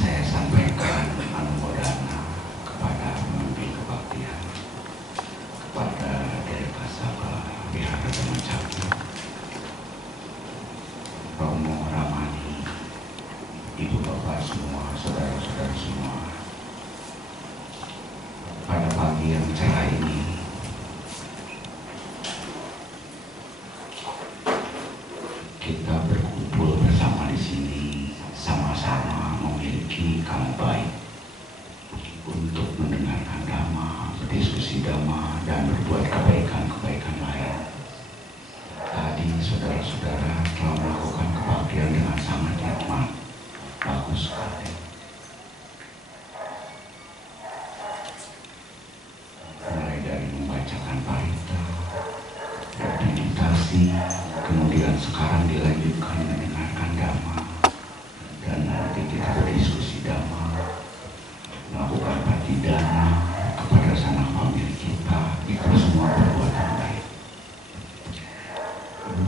saya sampaikan anumodana kepada pemimpin kebaktian, kepada Deka Sabha Wihara Dhamacakya, Romo Ramani, Ibu Bapak semua, saudara-saudara semua. Pada pagi yang cerah ini, kita berkumpul bersama di sini, sama-sama memiliki kamu baik untuk mendengarkan dhamma, berdiskusi dhamma, dan berbuat kebaikan-kebaikan lain. Tadi saudara-saudara telah melakukan kebaktian dengan sangat nikmat, bagus sekali. Mulai dari membacakan parita, meditasi, kemudian sekarang dilanjutkan mendengarkan dhamma, dan nanti kita berdiskusi dhamma, melakukan patidana kepada sanak famili kita. Itu semua perbuatan baik.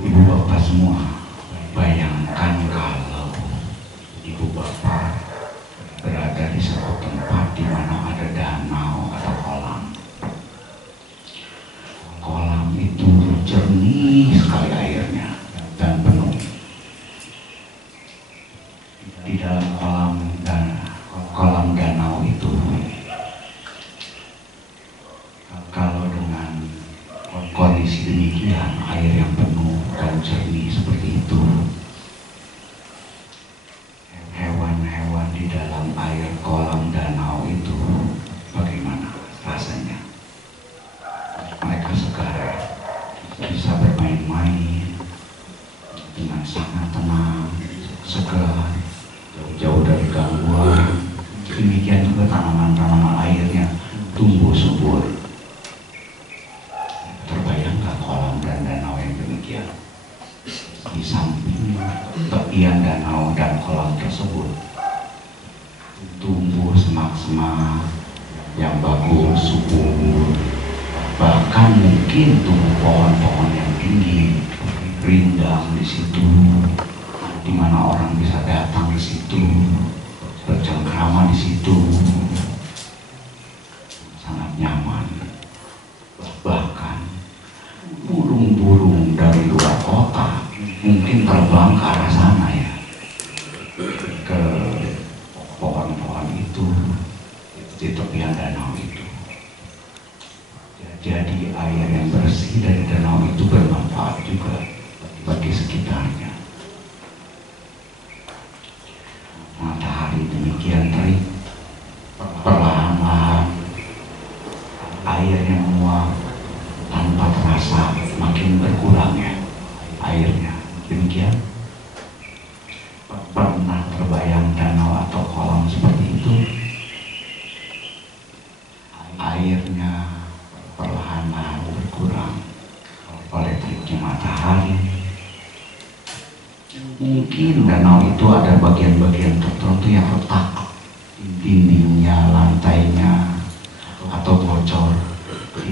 Ibu bapak semua, bayangkan kalau ibu bapak berada di suatu tempat di mana ada danau atau kolam. Kolam itu jernih sekali airnya dan penuh. Di dalam kolam danau itu, kalau dengan kondisi demikian, air yang penuh dan jernih seperti itu, hewan-hewan di dalam air kolam danau itu bagaimana rasanya? Mereka segar, bisa bermain-main dengan sangat tenang, segar, jauh dari gangguan. Demikian juga tanaman-tanaman airnya tumbuh subur. Terbayang gak kolam dan danau yang demikian? Di samping tepian danau dan kolam tersebut tumbuh semak-semak yang bagus, subur. Bahkan mungkin tumbuh pohon-pohon yang tinggi, rindang di situ, di mana orang bisa datang di situ, bercengkrama di situ, sangat nyaman. Bahkan burung-burung dari luar kota mungkin terbang ke arah sana ya, ke pohon-pohon itu di tepian danau itu. Jadi air yang bersih dari danau itu bermanfaat juga bagi sekitarnya. Matahari demikian terik, perlahan-lahan air yang menguap tanpa terasa makin berkurang ya airnya. Demikian. Pernah terbayang danau atau kolam seperti itu? Airnya perlahan-lahan berkurang oleh teriknya matahari. Mungkin danau itu ada bagian-bagian tertentu yang retak, dindingnya, lantainya, atau bocor,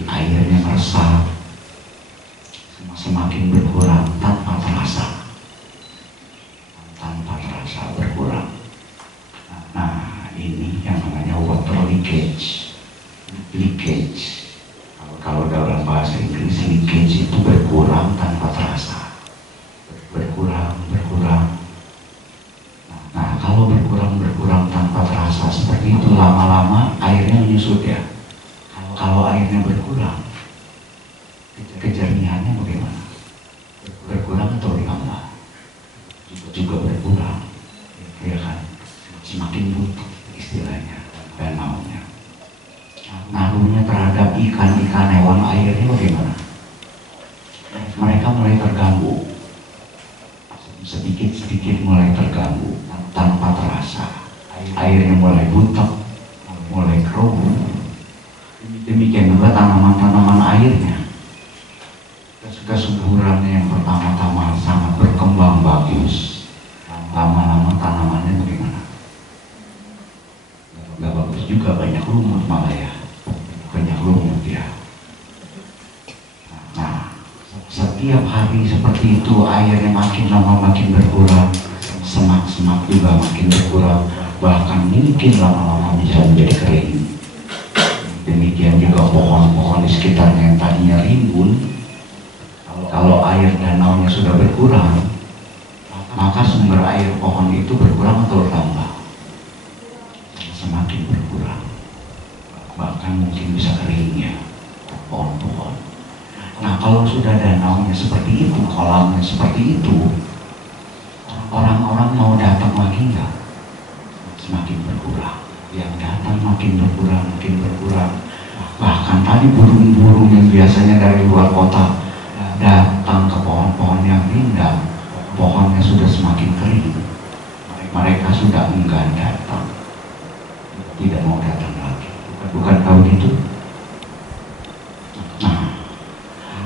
airnya meresap, semakin berkurang tanpa terasa berkurang. Nah, ini yang namanya water leakage. Kalau dalam bahasa Inggris, leakage itu berkurang tanpa terasa, berkurang. Nah, kalau berkurang tanpa terasa seperti itu, lama-lama airnya menyusut ya. Kalau airnya berkurang, kejernihannya bagaimana? Berkurang atau ditambah? Juga berkurang, ya kan? Semakin butuh istilahnya danaunya. Ngaruhnya terhadap ikan-ikan hewan airnya bagaimana? Mereka mulai terganggu, sedikit-sedikit mulai terganggu tanpa terasa. Airnya mulai butek, mulai keruh. Demikian juga tanaman-tanaman airnya. Kesuburannya yang pertama-tama sangat berkembang bagus, lama-lama tanamannya bagaimana? Gak bagus juga, banyak lumut malah ya, banyak lumut ya. Nah, setiap hari seperti itu airnya makin lama makin berkurang, semak-semak juga makin berkurang, bahkan mungkin lama-lama bisa menjadi kering. Demikian juga pohon-pohon di sekitarnya yang tadinya rimbun, kalau air danaunya sudah berkurang, maka sumber air pohon itu berkurang atau bertambah? Semakin berkurang, bahkan mungkin bisa keringnya pohon-pohon. Nah, kalau sudah danaunya seperti itu, kolamnya seperti itu, orang-orang mau datang lagi nggak? Semakin berkurang, yang datang makin berkurang, makin berkurang. Bahkan tadi burung-burung yang biasanya dari luar kota datang ke pohon-pohon yang rindang, pohonnya sudah semakin kering, mereka sudah enggan datang, tidak mau datang lagi. Bukan tahu gitu? Nah,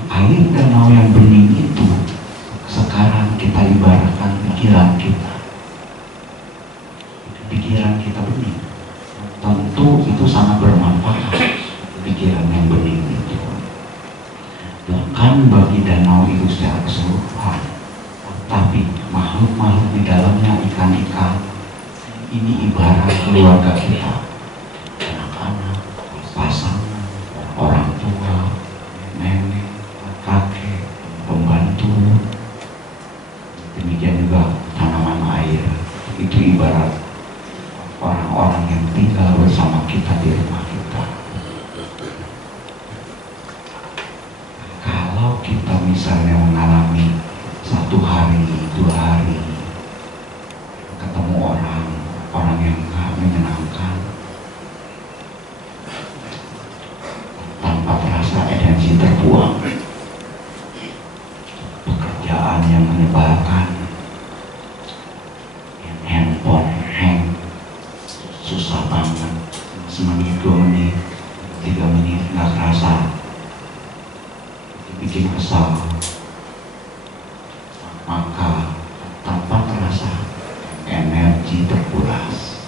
air danau yang bening itu sekarang kita ibaratkan pikiran kita. Pikiran kita bening, tentu itu sangat bermanfaat. Pikiran yang bening itu bukan bagi danau itu secara keseluruhan, tapi makhluk-makhluk di dalamnya, ikan-ikan ini ibarat keluarga kita, anak-anak, pasangan, orang tua, nenek, kakek, pembantu. Demikian juga tanaman air itu ibarat orang-orang yang tinggal bersama kita di rumah kita. Kalau kita misalnya mengalami 1 hari, 2 hari ketemu orang yang gak menyenangkan, tanpa terasa energi terbuang, pekerjaan yang menyebalkan, handphone hang, susah banget, semenit, 2 menit, 3 menit nggak kerasa, bikin kesal, maka tanpa terasa energi terkuras.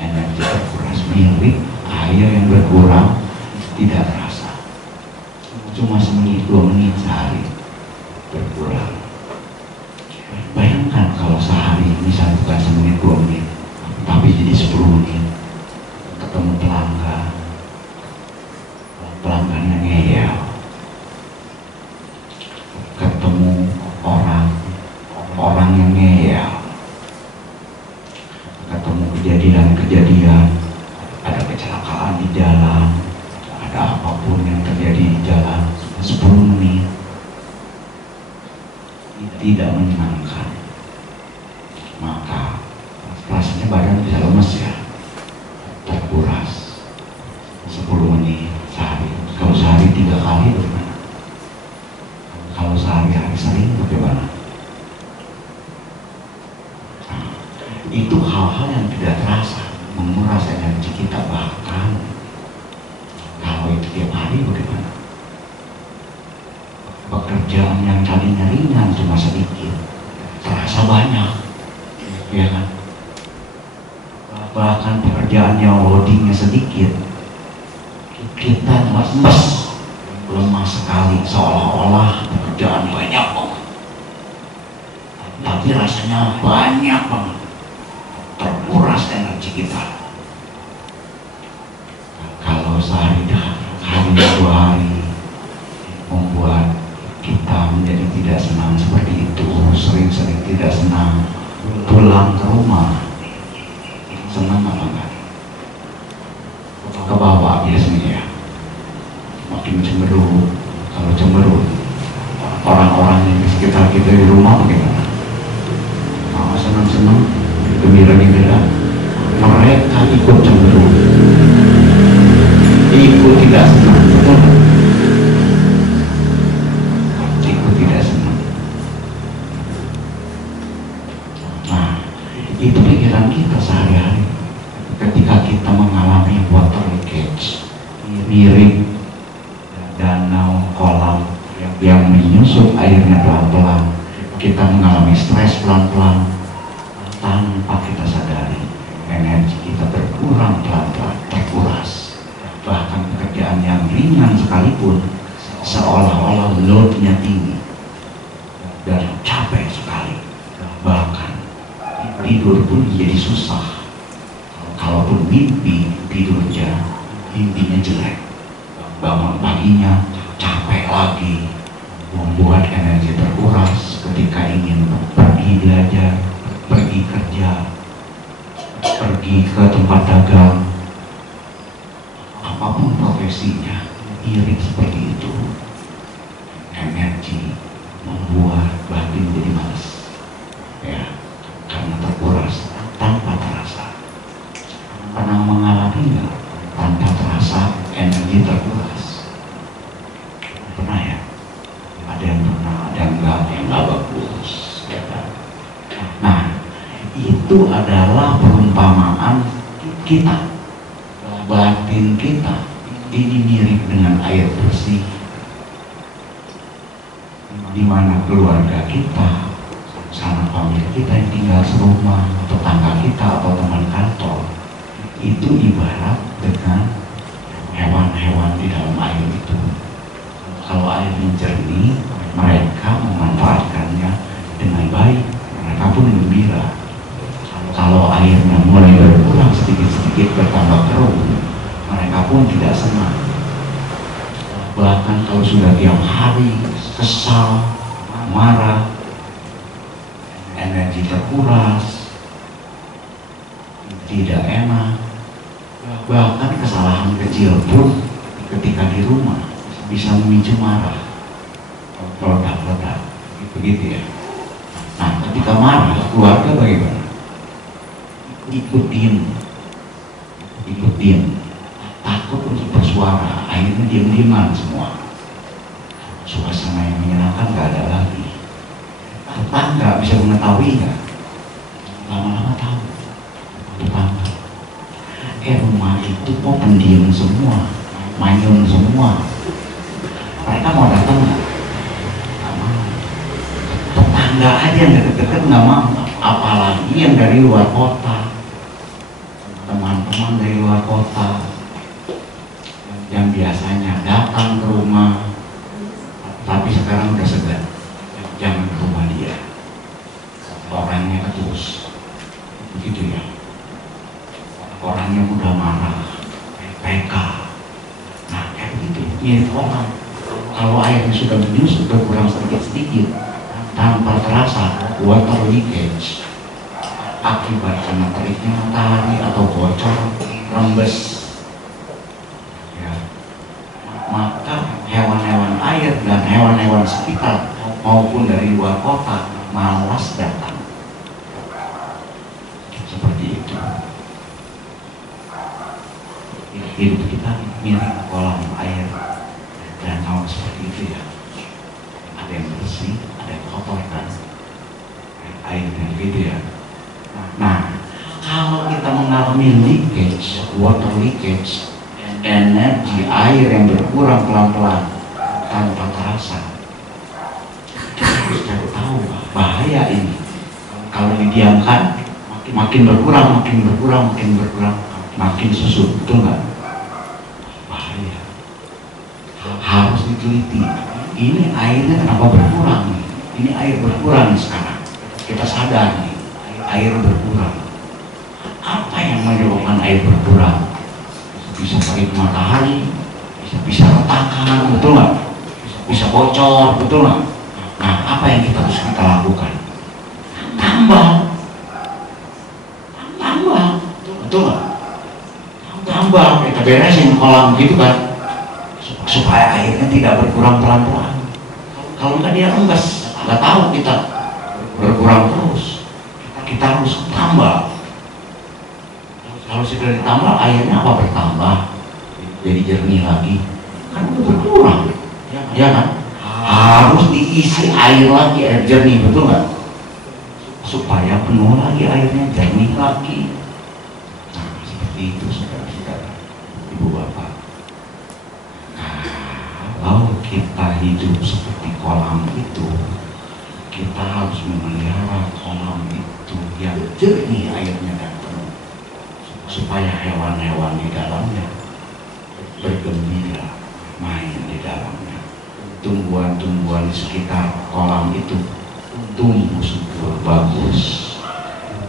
Energi terkuras mirip air yang berkurang, tidak terasa, cuma semenit, 2 menit sehari berkurang. Bayangkan kalau sehari misalnya bukan semenit, 2 menit, tapi jadi 10 menit, ketemu pelanggannya ngeyel, ketemu orang yang ngeyel, ketemu kejadian-kejadian, ada kecelakaan di jalan, ada apapun yang terjadi di jalan, 10 menit, tidak menyenangkan, maka rasanya badan bisa lemes ya, terkuras. 10 menit sehari. Kalau sehari 3 kali bagaimana? Kalau sehari-hari sering bagaimana? Nah, itu hal-hal yang tidak terasa menguras energi kita. Bahkan kalau itu tiap hari bagaimana? Pekerjaan yang tadinya ringan cuma sedikit terasa banyak, ya kan? Bahkan pekerjaan yang loadingnya sedikit, kita lemah sekali, seolah-olah pekerjaan banyak banget, tapi rasanya banyak banget, terkuras energi kita. Kalau sehari 2 hari membuat kita menjadi tidak senang seperti itu, sering-sering tidak senang, pulang ke rumah senang apa enggak? Ke bawah biasanya ya, makin cemberut. Kalau cemberut, orang-orang yang di sekitar kita di rumah bagaimana? Senang-senang, gembira-gembira, mereka ikut cemberut, ikut tidak senang, betul? Ikut tidak senang. Nah, itu pikiran kita sehari-hari ketika kita mengalami water leakage, mirip danau kolam yang menyusut airnya pelan-pelan. Kita mengalami stres pelan-pelan tanpa kita sadari, energi kita berkurang pelan-pelan, terkuras. Bahkan pekerjaan yang ringan sekalipun seolah-olah loadnya tinggi dan capek sekali, bahkan tidur pun jadi susah. Kalaupun tidurnya mimpinya jelek, bangun paginya capek lagi, membuat energi terkuras ketika ingin pergi belajar, pergi kerja, pergi ke tempat dagang, apapun profesinya, iri seperti itu. Energi membuat batin jadi malas, ya, karena terkuras tanpa terasa. Pernah mengalami nggak tanpa terasa energi terkuras? Pernah ya? Ada yang pernah, ada yang nggak bagus, ya kan? Nah, itu adalah perumpamaan kita, batin kita ini mirip dengan air bersih, di mana keluarga kita, sanak famili kita yang tinggal serumah, tetangga kita atau teman kantor, itu ibarat dengan hewan-hewan di dalam air itu. Kalau airnya jernih, mereka memanfaatkannya dengan baik, mereka pun gembira. Kalau airnya mulai berkurang sedikit-sedikit bertambah keruh, mereka pun tidak senang. Bahkan kalau sudah tiap hari kesal, marah, energi terkuras, tidak enak, bahkan kesalahan kecil pun ketika di rumah bisa memicu marah, meledak-ledak, begitu ya. Nah, ketika marah, keluarga bagaimana? Ikut diem, takut untuk bersuara, akhirnya diam-diaman semua. Suasana yang menyenangkan gak ada lagi. Tetangga bisa mengetahui nggak? Lama-lama tahu. Tetangga, rumah itu kok pendiam semua, manyun semua. Mereka mau datang nggak? Nggak mau. Tetangga aja yang deket-deket nggak mau, apalagi yang dari luar kota. Teman-teman dari luar kota yang biasanya datang ke rumah, tapi sekarang udah segan, jangan ke rumah dia, orangnya ketus, begitu ya. Orangnya mudah marah, PK. Nah, kayak begitu, mirip orang. Kalau airnya sudah menyusut, berkurang sedikit-sedikit, tanpa terasa, water leakage, akibat karena teriknya matahari atau bocor, rembes, ya, maka hewan-hewan air dan hewan-hewan sekitar maupun dari luar kota malas datang. Seperti itu. Hidup kita mirip kolam air dan hal seperti itu ya. Ada yang bersih, ada yang kotor kan, airnya gitu ya. Nah, kalau kita mengalami leakage, water leakage, energi air yang berkurang pelan-pelan tanpa terasa, kita harus cari tahu bahaya ini. Kalau didiamkan, makin berkurang, makin susut, betul nggak? Bahaya. Harus diteliti. Ini airnya kenapa berkurang nih? Ini air berkurang sekarang. Kita sadar nih, air berkurang. Apa yang menyebabkan air berkurang? Bisa terik matahari, bisa retakan, betul nggak? Bisa bocor, betul nggak? Nah, apa yang harus kita lakukan? Tambah, betul nggak? Tambah, kita beresin kolam gitu kan, supaya airnya tidak berkurang pelan-pelan. Kalau nggak dia rembes, nggak tahu kita berkurang terus. Kita harus tambah. Kalau sudah ditambah, airnya apa bertambah? Jadi jernih lagi. Kan udah berkurang, ya kan? Harus diisi air lagi, air jernih, betul nggak? Supaya penuh lagi airnya, jernih lagi. Nah, seperti itu saudara-saudara, ibu bapak. Kalau kita hidup seperti kolam itu, kita harus memelihara kolam itu yang jernih airnya dan penuh, supaya hewan-hewan di dalamnya bergembira main di dalamnya. Tumbuhan-tumbuhan di sekitar kolam itu tumbuh subur, bagus.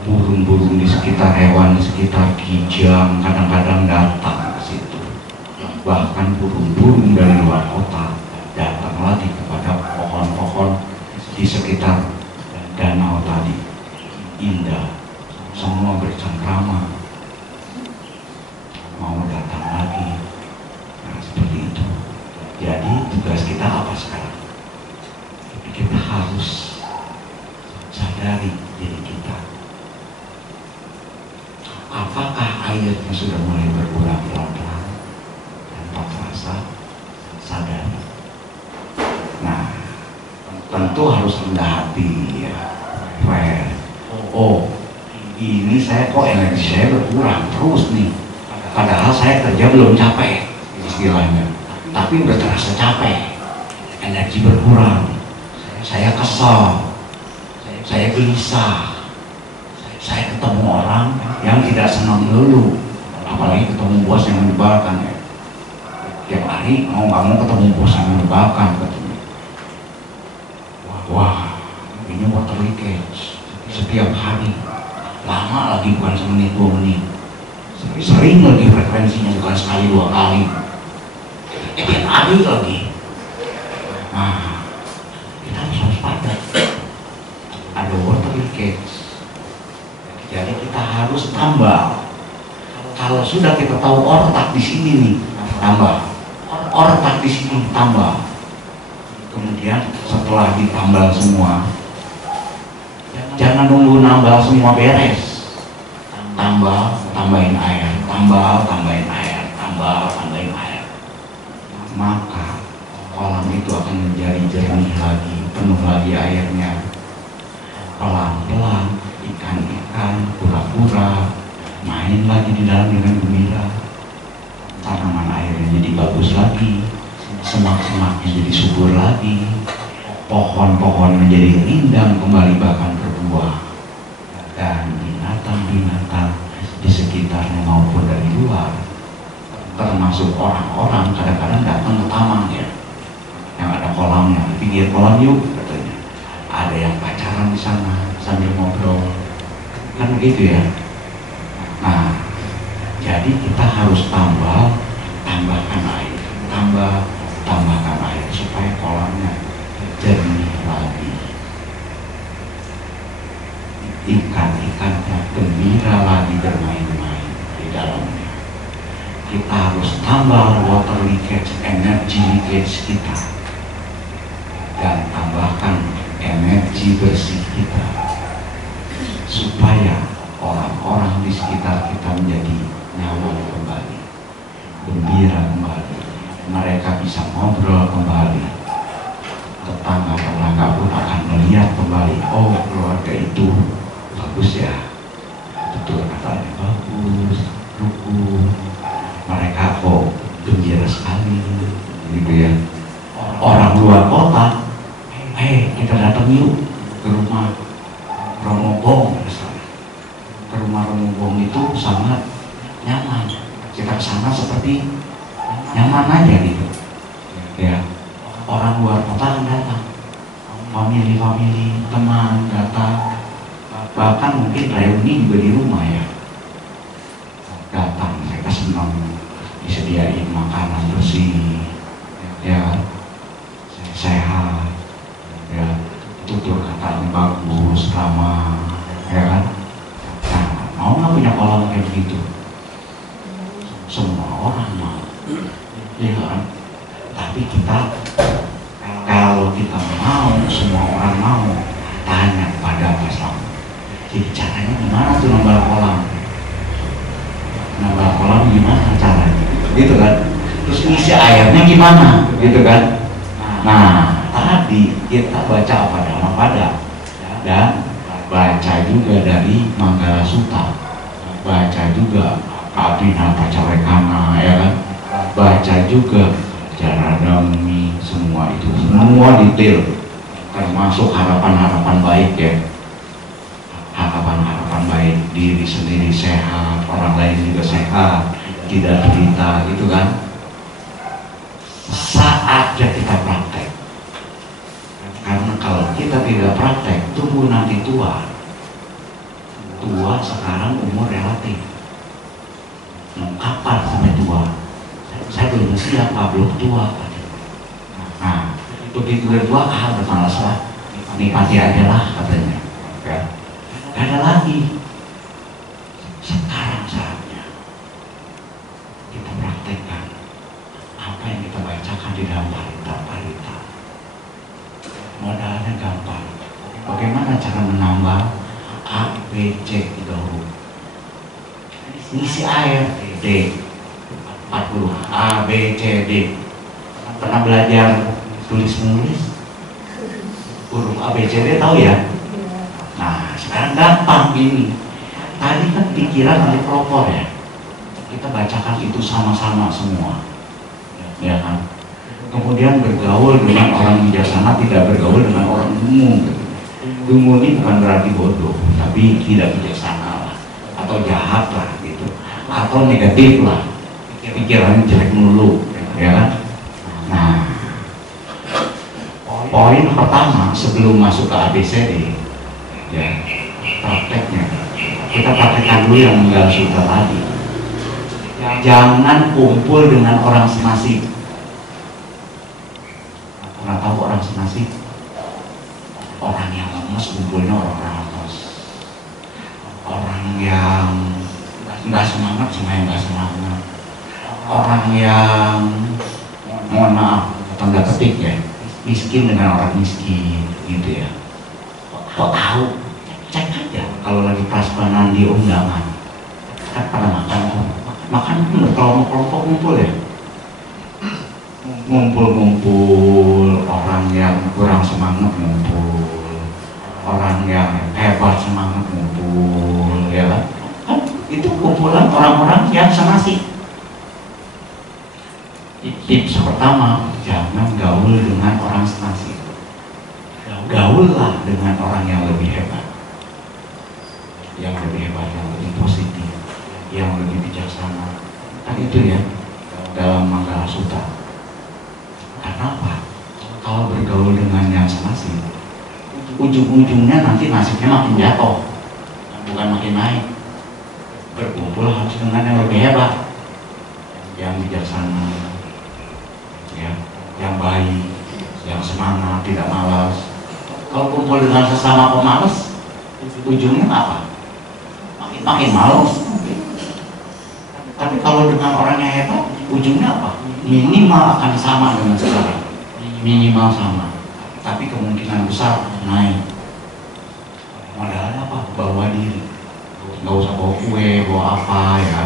burung-burung di sekitar, hewan di sekitar Kijang kadang-kadang datang ke situ. Bahkan burung-burung dari luar kota datang lagi kepada pohon-pohon di sekitar danau tadi. Indah, semua bercengkrama, mau datang lagi. Nah, seperti itu. Jadi tugas kita apa sekarang? Kita harus sadari diri kita. Apakah airnya sudah mulai berkurang pelan-pelan tanpa terasa? Sadari. Nah, tentu harus rendah hati ya. Oh, ini saya kok energi saya berkurang terus nih. Padahal saya kerja belum capek istilahnya, tapi udah terasa capek, energi berkurang, saya kesal, saya gelisah, saya ketemu orang yang tidak senang dulu, apalagi ketemu bos yang menyebalkan ya. Tiap hari mau nggak mau ketemu bos yang menyebalkan katanya. Wah, ini water leakage setiap hari, lama lagi bukan semenit 2 menit. Sering lagi frekuensinya, bukan sekali 2 kali. Tiap hari lagi. Nah, kita harus waspada. Ada water leakage. Jadi kita harus tambal. Kalau sudah kita tahu ortak di sini nih, tambal. Ortak di sini tambal. Kemudian setelah ditambal semua, jangan nunggu nambal semua beres. Tambal, tambahin air, tambal, tambahin air, tambal, tambahin air. Maka kolam itu akan menjadi jernih lagi, penuh lagi airnya. Pelan-pelan ikan-ikan, kura-kura main lagi di dalam dengan gembira. Tanaman airnya jadi bagus lagi, semak-semaknya jadi subur lagi, pohon-pohon menjadi rindang kembali bahkan berbuah. Dan binatang-binatang di sekitarnya maupun dari luar, termasuk orang-orang kadang-kadang datang ke taman ya, yang ada kolamnya, di pinggir kolam yuk katanya. Ada yang pacaran di sana sambil ngobrol, kan begitu ya. Nah, jadi kita harus tambahkan air, tambahkan air supaya kolamnya jernih lagi. Ikan-ikannya gembira lagi bermain-main di dalamnya. Kita harus tambah water leakage, energy leakage kita, dan tambahkan energi bersih kita, supaya orang-orang di sekitar kita menjadi nyaman kembali, gembira kembali, mereka bisa ngobrol kembali, tetangga-tetangga pun akan melihat kembali, oh keluarga itu bagus ya, betul katanya bagus, rukun, mereka kok gembira sekali gitu ya. Orang luar kota, kita datang yuk ke rumah Romo Bong misalnya. Ke rumah Romo Bong itu sangat nyaman, kita kesana seperti nyaman aja gitu ya. Orang luar kota kan datang, family, teman datang, bahkan mungkin reuni juga di rumah ya, datang, mereka senang disediain makanan bersih ya, sehat ya, tutur katanya bagus, ramah ya kan. Nah, mau nggak punya kolam kayak gitu? Semua orang mau ya kan. Tapi kita, kalau kita mau, semua orang mau, tanya pada Pak Selamat, jadi caranya gimana tuh nambah kolam? Nambah kolam gimana caranya? Gitu kan? Terus ngisi airnya gimana? Gitu kan? Nah, tadi kita baca apa Dhammapada dan baca juga dari Manggala Sutta, baca juga Abhinavacawekana ya kan? Baca juga Jaradami, semua itu, semua detail, termasuk harapan-harapan baik ya, harapan-harapan baik, diri sendiri sehat, orang lain juga sehat, tidak derita gitu kan. Saatnya kita praktek, karena kalau kita tidak praktek, tunggu nanti tua, tua sekarang umur relatif. Kapan sampai tua? Saya belum siap, Pak, belum tua. Nah, begitu udah tua, udah malas lah, nikmati aja lah katanya. Ya. Gak ada lagi. Sekarang saatnya kita praktekkan apa yang kita bacakan di dalam parita. Modalnya gampang. Bagaimana cara menambah A, B, C, 3 huruf? Isi air D 40 A, B, C, D. Pernah belajar tulis menulis huruf A, B, C, D, tahu ya? Nah, sekarang gampang gini. Tadi kan pikiran nanti proper ya. Kita bacakan itu sama-sama semua, ya kan? Kemudian bergaul dengan orang bijaksana, tidak bergaul dengan orang dungu. Dungu ini bukan berarti bodoh, tapi tidak bijaksana lah, atau jahat lah gitu, atau negatif lah, pikirannya jelek melulu, ya kan? Nah, poin pertama sebelum masuk ke ABCD, ya, prakteknya kita praktekkan dulu yang Manggala Sutra tadi. Jangan kumpul dengan orang senasib. Pernah tahu orang senasib? Orang yang lemes kumpulnya orang lemes. Orang yang nggak semangat sama yang nggak semangat. Orang yang, mohon maaf, tanda petik ya, miskin dengan orang miskin, gitu ya. Kok tahu? Cek aja kalau lagi prasmanan di undangan. Kan pada makan kalau kelompok ngumpul ya. Ngumpul orang yang kurang semangat ngumpul, orang yang hebat semangat ngumpul, ya kan? Itu kumpulan orang-orang yang senasib. Tips pertama, jangan gaul dengan orang senasib. Gaullah dengan orang yang lebih hebat, yang lebih positif, yang lebih bijaksana. Kan itu ya dalam Manggala Sutra. Kenapa? Kalau bergaul dengan yang senasib, ujung-ujungnya nanti nasibnya makin jatuh, bukan makin naik. Berkumpul harus dengan yang lebih hebat, yang bijaksana, ya, yang baik, yang semangat, tidak malas. Kalau kumpul dengan sesama pemalas, ujungnya apa? Makin malas. Tapi kalau dengan orang yang hebat, ujungnya apa? Minimal akan sama dengan sekarang, minimal sama, tapi kemungkinan besar naik. Modalnya apa? Bawa diri, nggak usah bawa kue, bawa apa ya,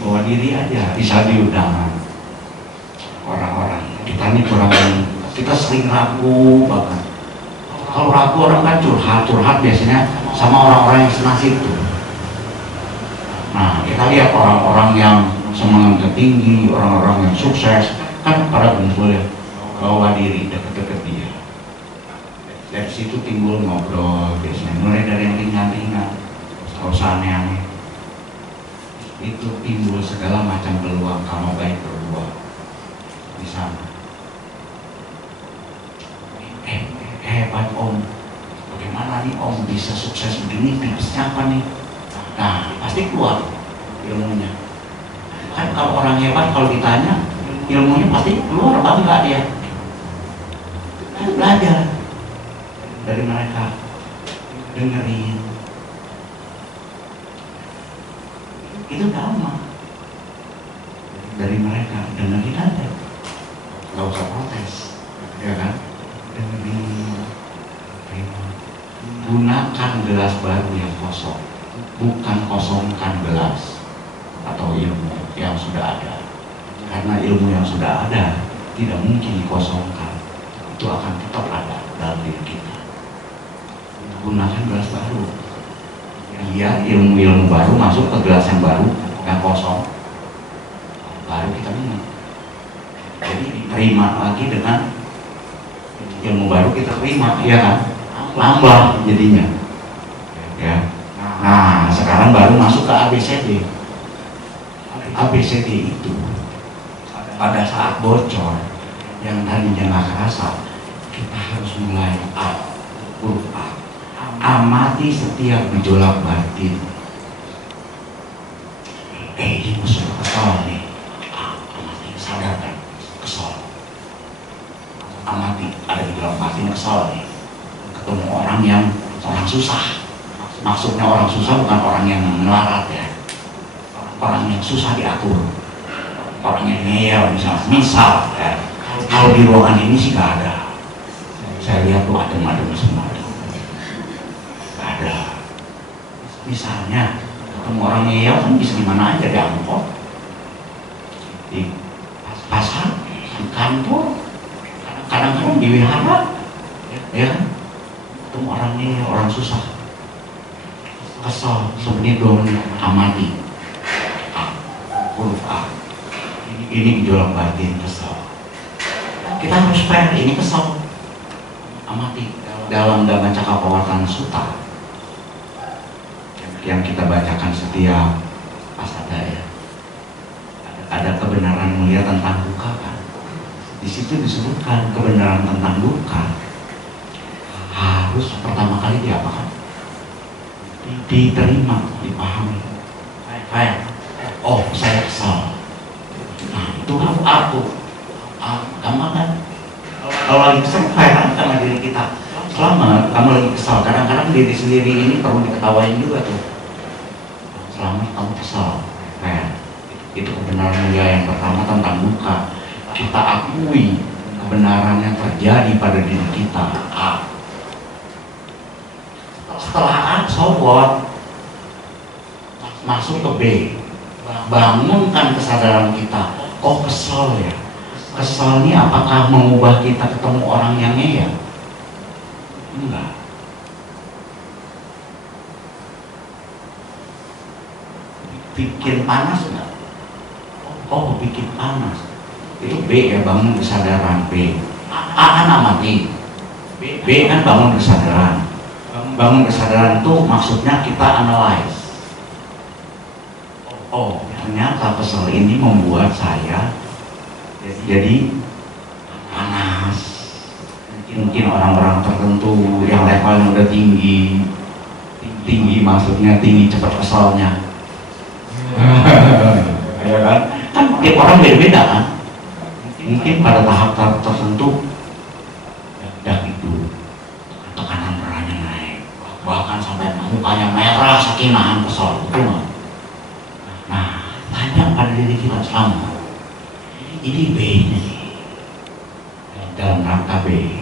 bawa diri aja. Bisa diundangan orang-orang kita ini kurang, kita sering ragu bahkan. Kalau ragu orang kan curhat biasanya sama orang-orang yang senasib tuh. Nah, kita lihat orang-orang yang semangatnya tinggi, orang-orang yang sukses, kan pada kumpul ya, bawa diri deket-deket dia. Dari situ timbul ngobrol biasanya, mulai dari yang ringan-ringan, nggak usah aneh-aneh. Itu timbul segala macam peluang kalau baik berdua di sana. Hebat Om, bagaimana nih Om bisa sukses begini, tipsnya apa nih? Nah, pasti keluar ilmunya. Kan kalau orang hebat kalau ditanya ilmunya pasti keluar apa enggak dia? Kan belajar dari mereka, dengerin. Itu sama dari mereka, dengerin aja, nggak usah protes, ya kan? Dengerin, terima. Gunakan gelas baru yang kosong, bukan kosongkan gelas atau ilmu yang sudah ada. Karena ilmu yang sudah ada tidak mungkin dikosongkan, itu akan tetap ada dalam diri kita. Gunakan gelas baru, biar ilmu-ilmu baru masuk ke gelas yang baru, yang kosong, baru kita minum. Jadi diterima lagi dengan ilmu baru, kita terima, ya kan? Nambah jadinya, ya. Nah, sekarang baru masuk ke ABCD. ABCD itu pada saat bocor yang tadinya nggak kerasa, kita harus mulai A, huruf A. amati setiap gejolak batin. Ini musuh kesal nih. Amati, sadar kan? Kesal. Amati, ada gejolak batin kesal nih. Ketemu orang susah. Maksudnya orang susah bukan orang yang melarat ya. Orang yang susah diatur. Orang yang ngeyel misalnya. Misal ya. Kalau di ruangan ini sih gak ada. Saya lihat tuh adem-adem semua. Gak ada. Misalnya ketemu orang ngeyel kan bisa di mana aja, di angkot, di pasar, di kantor, kadang-kadang di wihara, ya kan? Ketemu orang ngeyel, orang susah, kesal, sebenarnya dong amati. Huruf A. Ini gejolak batin kesal. Kita harus fair, ini kesal. Amati dalam Dhamma Cakkappavattana Sutta yang kita bacakan setiap pasada ya. Ada kebenaran mulia tentang duka kan. Di situ disebutkan kebenaran tentang duka harus pertama kali diapakan? Diterima, dipahami. Fair. Oh, saya kesal. Nah, itu aku. Gampang kan? Kalau lagi kesal, fair sama diri kita. Selama kamu lagi kesal, kadang-kadang diri sendiri ini perlu diketawain juga tuh. Selama kamu kesal, fair. Itu kebenaran mulia yang pertama tentang duka. Kita akui kebenaran yang terjadi pada diri kita. A. Setelah A, sobot masuk ke B. Bangunkan kesadaran kita. Kok kesal ya? Kesal ini apakah mengubah kita ketemu orang yang ngeyel? Enggak. Bikin panas enggak? Oh, bikin panas. Itu B ya, bangun kesadaran B. A kan amati. B kan bangun kesadaran. Bangun kesadaran itu maksudnya kita analyze. Oh, ternyata kesel ini membuat saya jadi panas. Mungkin orang-orang tertentu yang levelnya udah tinggi maksudnya tinggi cepat kesalnya. Ya kan? Kan tiap orang beda-beda kan. Mungkin pada tahap tertentu dan itu tekanan darahnya naik, bahkan sampai mukanya merah saking nahan kesal, betul nggak? Nah, tanya pada diri kita selama ini B ini dalam rangka B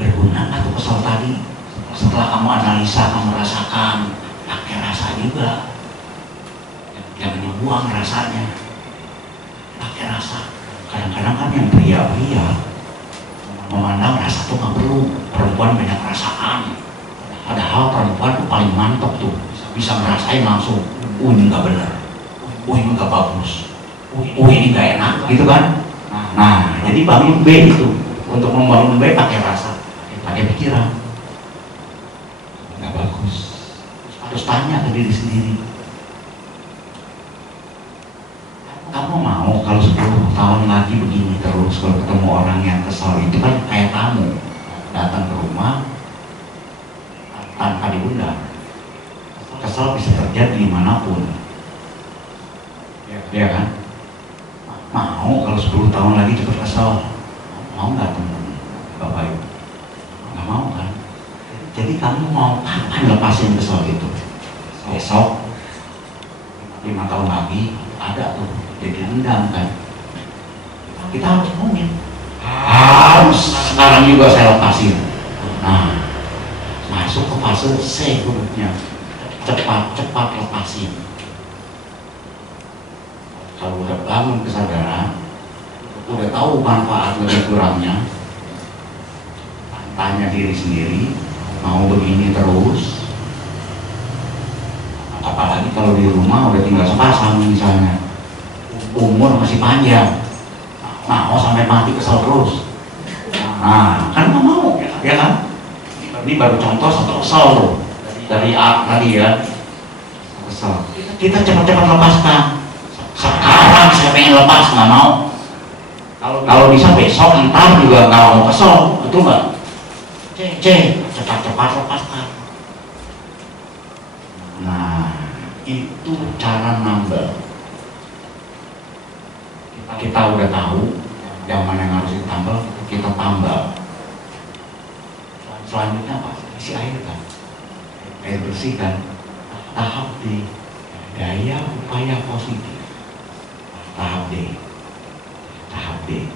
berguna atau kesal tadi? Setelah kamu analisa, kamu rasakan, pakai rasa juga. Jangan dibuang rasanya, pakai rasa. Kadang-kadang kan yang pria memandang rasa tuh nggak perlu, perempuan banyak perasaan. Padahal perempuan tuh paling mantap tuh, bisa ngerasain langsung. Ini nggak benar, ini nggak bagus, ini nggak enak, gitu kan? Nah, jadi bangun B itu, untuk membangun B pakai rasa, pakai pikiran. Nggak bagus. Terus tanya ke diri sendiri. Kamu mau kalau 10 tahun lagi begini terus, kalau ketemu orang yang kesal itu kan kayak kamu datang ke rumah tanpa diundang. Kesal bisa terjadi dimanapun, ya kan? Mau kalau 10 tahun lagi cepet kesal, mau nggak temen Bapak Ibu? Nggak mau kan? Jadi kamu mau kapan lepasin kesal itu? Besok, 5 tahun lagi ada tuh. Jadi dendam kan. Kita harus ngomongin. Harus sekarang juga saya lepasin. Nah, masuk ke fase C hurufnya. Cepat lepasin. Kalau udah bangun kesadaran, udah tahu manfaat lebih kurangnya, tanya diri sendiri, mau begini terus? Apalagi kalau di rumah udah tinggal sepasang misalnya. Umur masih panjang, mau sampai mati kesel terus. Nah, kan nggak mau, ya kan? Ini baru contoh satu kesel tuh dari A tadi ya, kesel. Kita cepat-cepat lepaskan. Sekarang saya pengen lepas, nggak mau. Kalau bisa besok, ntar juga nggak mau kesel, betul nggak? C, cepat lepaskan. Nah, itu cara nambah. Kita udah tahu yang mana yang harus ditambah, kita tambah. Selanjutnya apa? Isi air kan, air bersih kan. Tahap D, daya upaya positif. Tahap D, tahap D,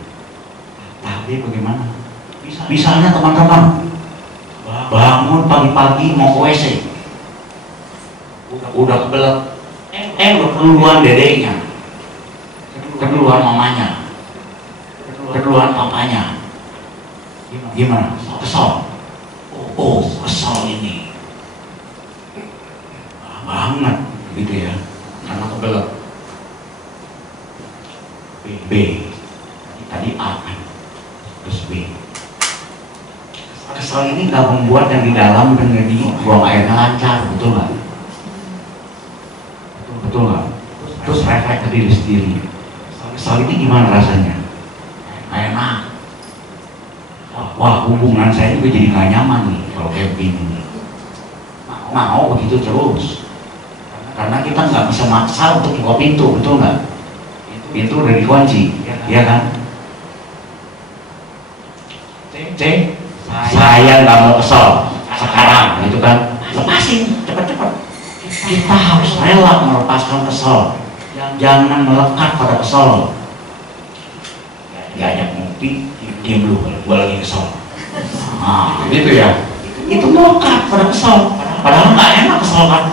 tahap D bagaimana? Misalnya teman-teman bangun pagi-pagi mau ke WC, udah kebelet, udah keluar dedenya, keduluan mamanya, keduluan papanya. Gimana? Kesel. Oh, kesel ini banget gitu ya, karena kebelet. B, tadi A kan, terus B. Kesel ini nggak membuat yang di dalam dan di buang airnya lancar, betul nggak? Betul nggak? Terus refleks ke diri sendiri. Kesel ini gimana rasanya? Enak. Wah, hubungan saya juga jadi nggak nyaman nih kalau kayak begini. Mau begitu terus, karena kita nggak bisa maksa untuk buka pintu, betul nggak? Pintu udah dikunci, ya kan? C, saya nggak mau kesel sekarang, gitu kan? Lepasin, cepet-cepet. Kita harus rela melepaskan kesel, jangan melekat pada kesel. Diajak ngopi, diam dulu, gue lagi kesel. Nah, gitu ya. Itu melekat pada kesel. Padahal nggak enak kesel kan.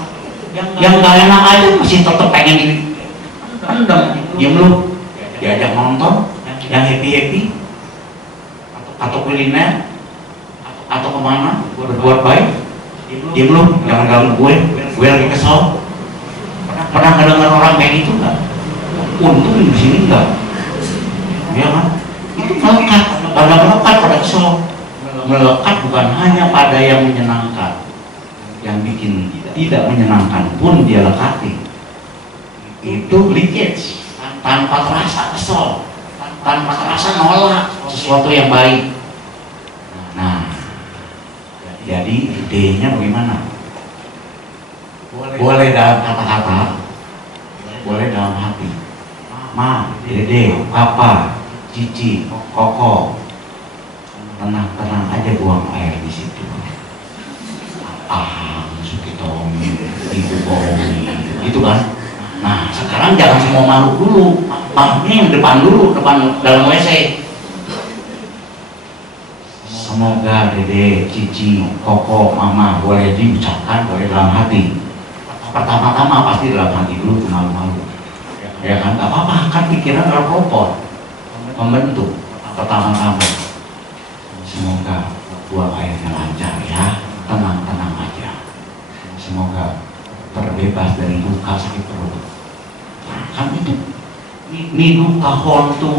Yang nggak enak aja masih tetap pengen dipendam. Diam dulu. Diajak nonton, yang happy-happy, atau kuliner, atau kemana, berbuat baik. Diam dulu, jangan ganggu gue lagi kesel. Pernah ngedengar orang kayak gitu nggak? Untung di sini nggak. Ya kan? Itu melekat, pada melekat pada kesel. Melekat bukan hanya pada yang menyenangkan, yang bikin tidak menyenangkan pun dia lekati. Itu leakage, tanpa terasa kesel, tanpa terasa nolak sesuatu yang baik. Nah, jadi idenya bagaimana? Boleh dalam kata-kata, boleh dalam hati. Ma, dede, papa, cici, koko, tenang-tenang aja buang air di situ. Sukitomi, ibu bohongi, gitu kan? Nah, sekarang jangan semua makhluk dulu, makhluknya yang depan dulu, depan dalam WC. Semoga dede, cici, koko, mama boleh diucapkan, boleh dalam hati. Pertama-tama pasti dalam hati dulu, malu-malu. Ya kan, gak apa-apa, kan pikiran adalah robot membentuk. Pertama-tama semoga buang airnya lancar ya, tenang-tenang aja. Semoga terbebas dari luka sakit perut. Kan itu ini luka hontu,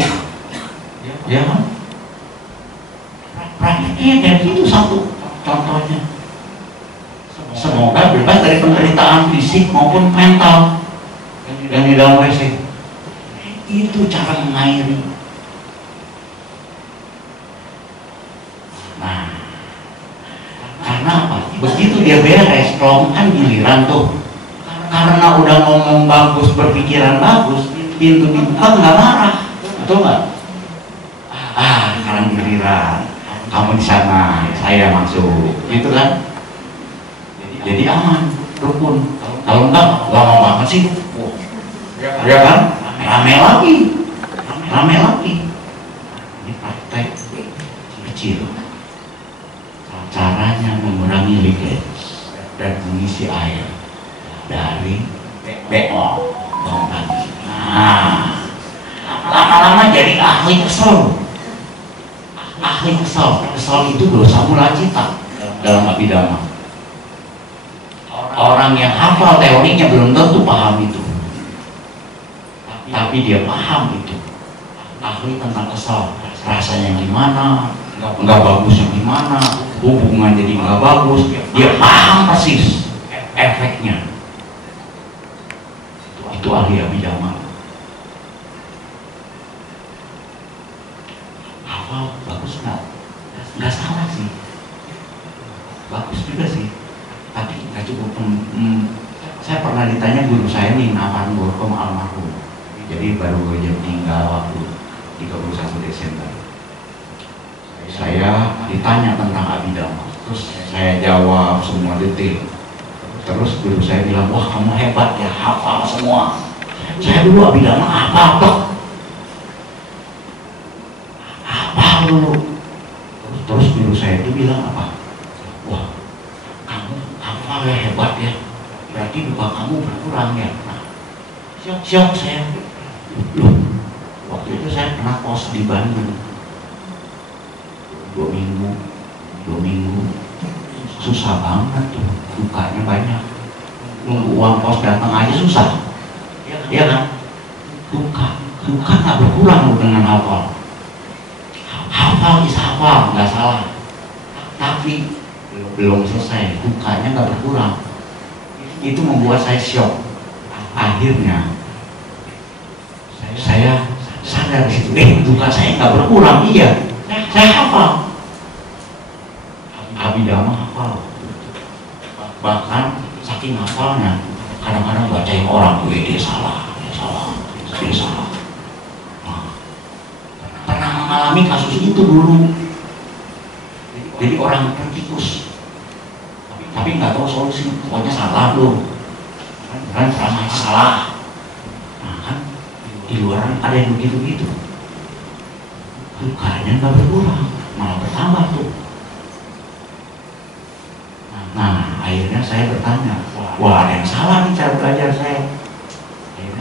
ya kan? Praktiknya kayak gitu satu contohnya. Semoga bebas dari penderitaan fisik maupun mental yang di dalam WC. Itu cara mengairi. Nah, karena apa? Begitu dia beres, kan giliran tuh. Karena udah ngomong bagus, berpikiran bagus, pintu dibuka nggak marah, betul nggak? Sekarang giliran, kamu di sana, saya masuk, gitu kan? Jadi aman, rukun. Kalau enggak, lama banget sih. Ya kan? Rame lagi. Ini praktek kecil. Caranya mengurangi leakage dan mengisi air dari BO buang lagi. Nah, lama-lama jadi ahli kesel. Kesel itu dosa mula cita dalam abhidhamma. Orang yang hafal teorinya belum tentu paham itu, tapi dia paham itu. Ahli tentang kesal, rasanya gimana, nggak bagusnya gimana, hubungan jadi nggak bagus, dia paham persis efeknya. Itu ahli abhidhamma. Hafal bagus nggak salah sih, ceritanya guru saya nih Nafan Borkom almarhum. Jadi baru aja meninggal waktu 31 Desember. Saya ditanya tentang Abhidhamma, terus saya jawab semua detail. Terus guru saya bilang, wah kamu hebat ya, hafal semua. Saya dulu Abhidhamma apa dulu. Terus guru saya itu bilang apa? Wah, kamu hafal ya, hebat ya. Berarti lupa kamu berkurang ya. Nah, syok saya. Loh, waktu itu saya pernah kos di Bandung 2 minggu, susah banget tuh, dukanya banyak. Nunggu uang kos datang aja susah, iya kan? Duka nggak berkurang dengan hafal bisa hafal, nggak salah. Tapi belum selesai, dukanya nggak berkurang. Itu membuat saya syok. Akhirnya saya sadar di situ, duka saya nggak berkurang. Iya, saya hafal Abhidhamma, hafal. Bahkan saking hafalnya, kadang-kadang bacain orang, dia salah. Nah, pernah mengalami kasus itu dulu. Jadi orang tertikus, tapi nggak tahu solusi, pokoknya salah loh. Kan salah. Nah kan di luar ada yang begitu-begitu. Dukanya nggak berkurang, malah bertambah tuh. Nah akhirnya saya bertanya, wah ada yang salah nih cara belajar saya.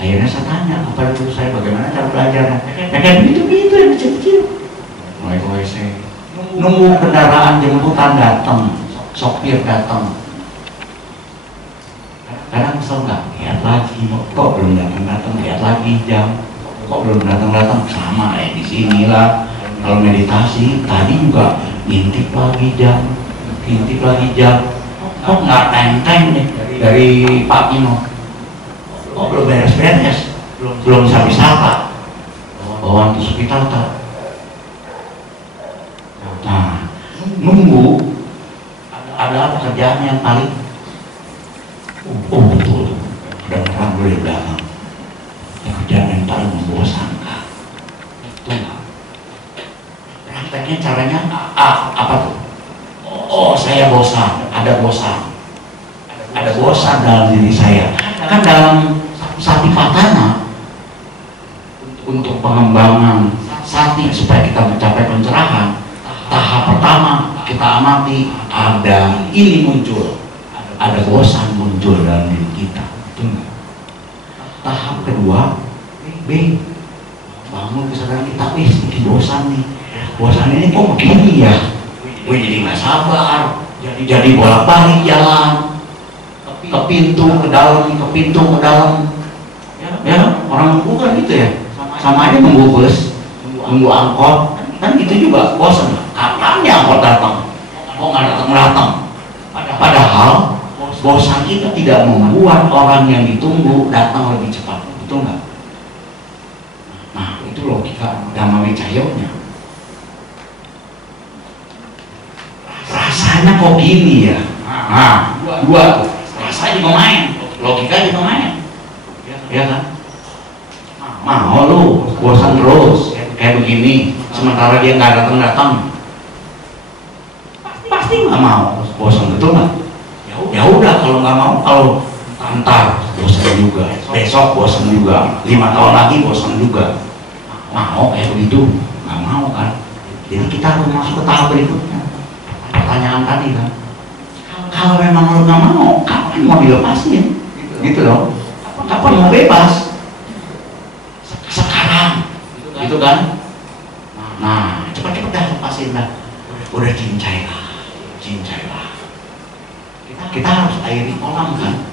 Akhirnya saya tanya kepada guru saya, bagaimana cara belajarnya. Ya kayak begitu yang kecil-kecil. Mulai ke WC, nunggu kendaraan jemputan datang, sopir datang. Kadang kesel nggak? Lihat lagi, kok belum datang, lihat lagi jam, kok belum datang, sama di sini lah. Kalau meditasi tadi juga ngintip lagi jam, kok nggak teng nih dari Pak Kino, kok belum beres, belum sapa bawaan tusuk kita. Nah, nunggu adalah pekerjaan yang paling betul, benar boleh belakang. Pekerjaan yang paling membosankan. Betul nggak? Prakteknya caranya apa tuh? Oh, saya bosan, ada bosan dalam diri saya. Kan dalam Satipatthana, untuk pengembangan sati supaya kita mencapai pencerahan, tahap pertama kita amati ada ini muncul, ada bosan muncul dalam diri kita. Betul nggak? Tahap kedua, bangun kesadaran kita, sedikit bosan nih. Bosan ini kok begini ya? Gue jadi nggak sabar, jadi bolak-balik jalan ke pintu ke dalam. Ya, orang bukan gitu ya. Sama aja nunggu bus, nunggu angkot, kan itu juga bosan. Kapan ya angkot datang? Kok nggak datang? Padahal bosan itu tidak membuat orang yang ditunggu datang lebih cepat, betul nggak? Nah, itu logika Dhamma Wicayanya. Rasanya kok gini ya? Nah, dua rasanya juga main, logika juga main, ya kan? Mau lu bosan terus kayak begini, sementara dia nggak datang, pasti nggak mau, bosan, betul nggak? Ya udah, kalau nggak mau, kalau ntar bosan juga, besok bosan juga, 5 tahun lagi bosan juga. Mau kayak begitu? Nggak mau kan? Jadi kita harus masuk ke tahap berikutnya. Pertanyaan tadi kan, kalau memang lo nggak mau, kapan mau dilepasin? Gitu loh. Kapan mau bebas? Sekarang, gitu kan? Nah, cepat-cepat dah lepasin dah. Udah cincai lah. Kita harus airi kolam kan,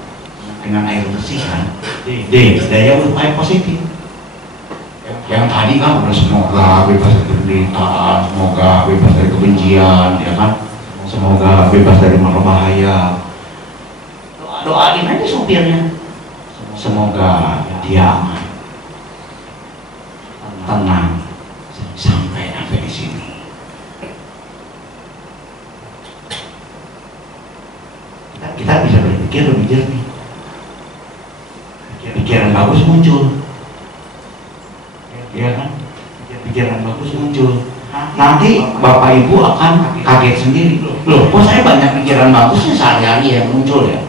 dengan air bersih kan. Daya upaya positif. Yang tadi kan udah semoga bebas dari penderitaan, semoga bebas dari kebencian, ya kan, semoga bebas dari mara bahaya. Doain aja sopirnya, semoga dia aman, tenang sampai di sini. Kita bisa berpikir lebih jernih. pikiran bagus muncul, ya kan? Pikiran bagus muncul. Nanti bapak ibu akan kaget sendiri, loh kok saya banyak pikiran bagusnya sehari-hari yang muncul ya?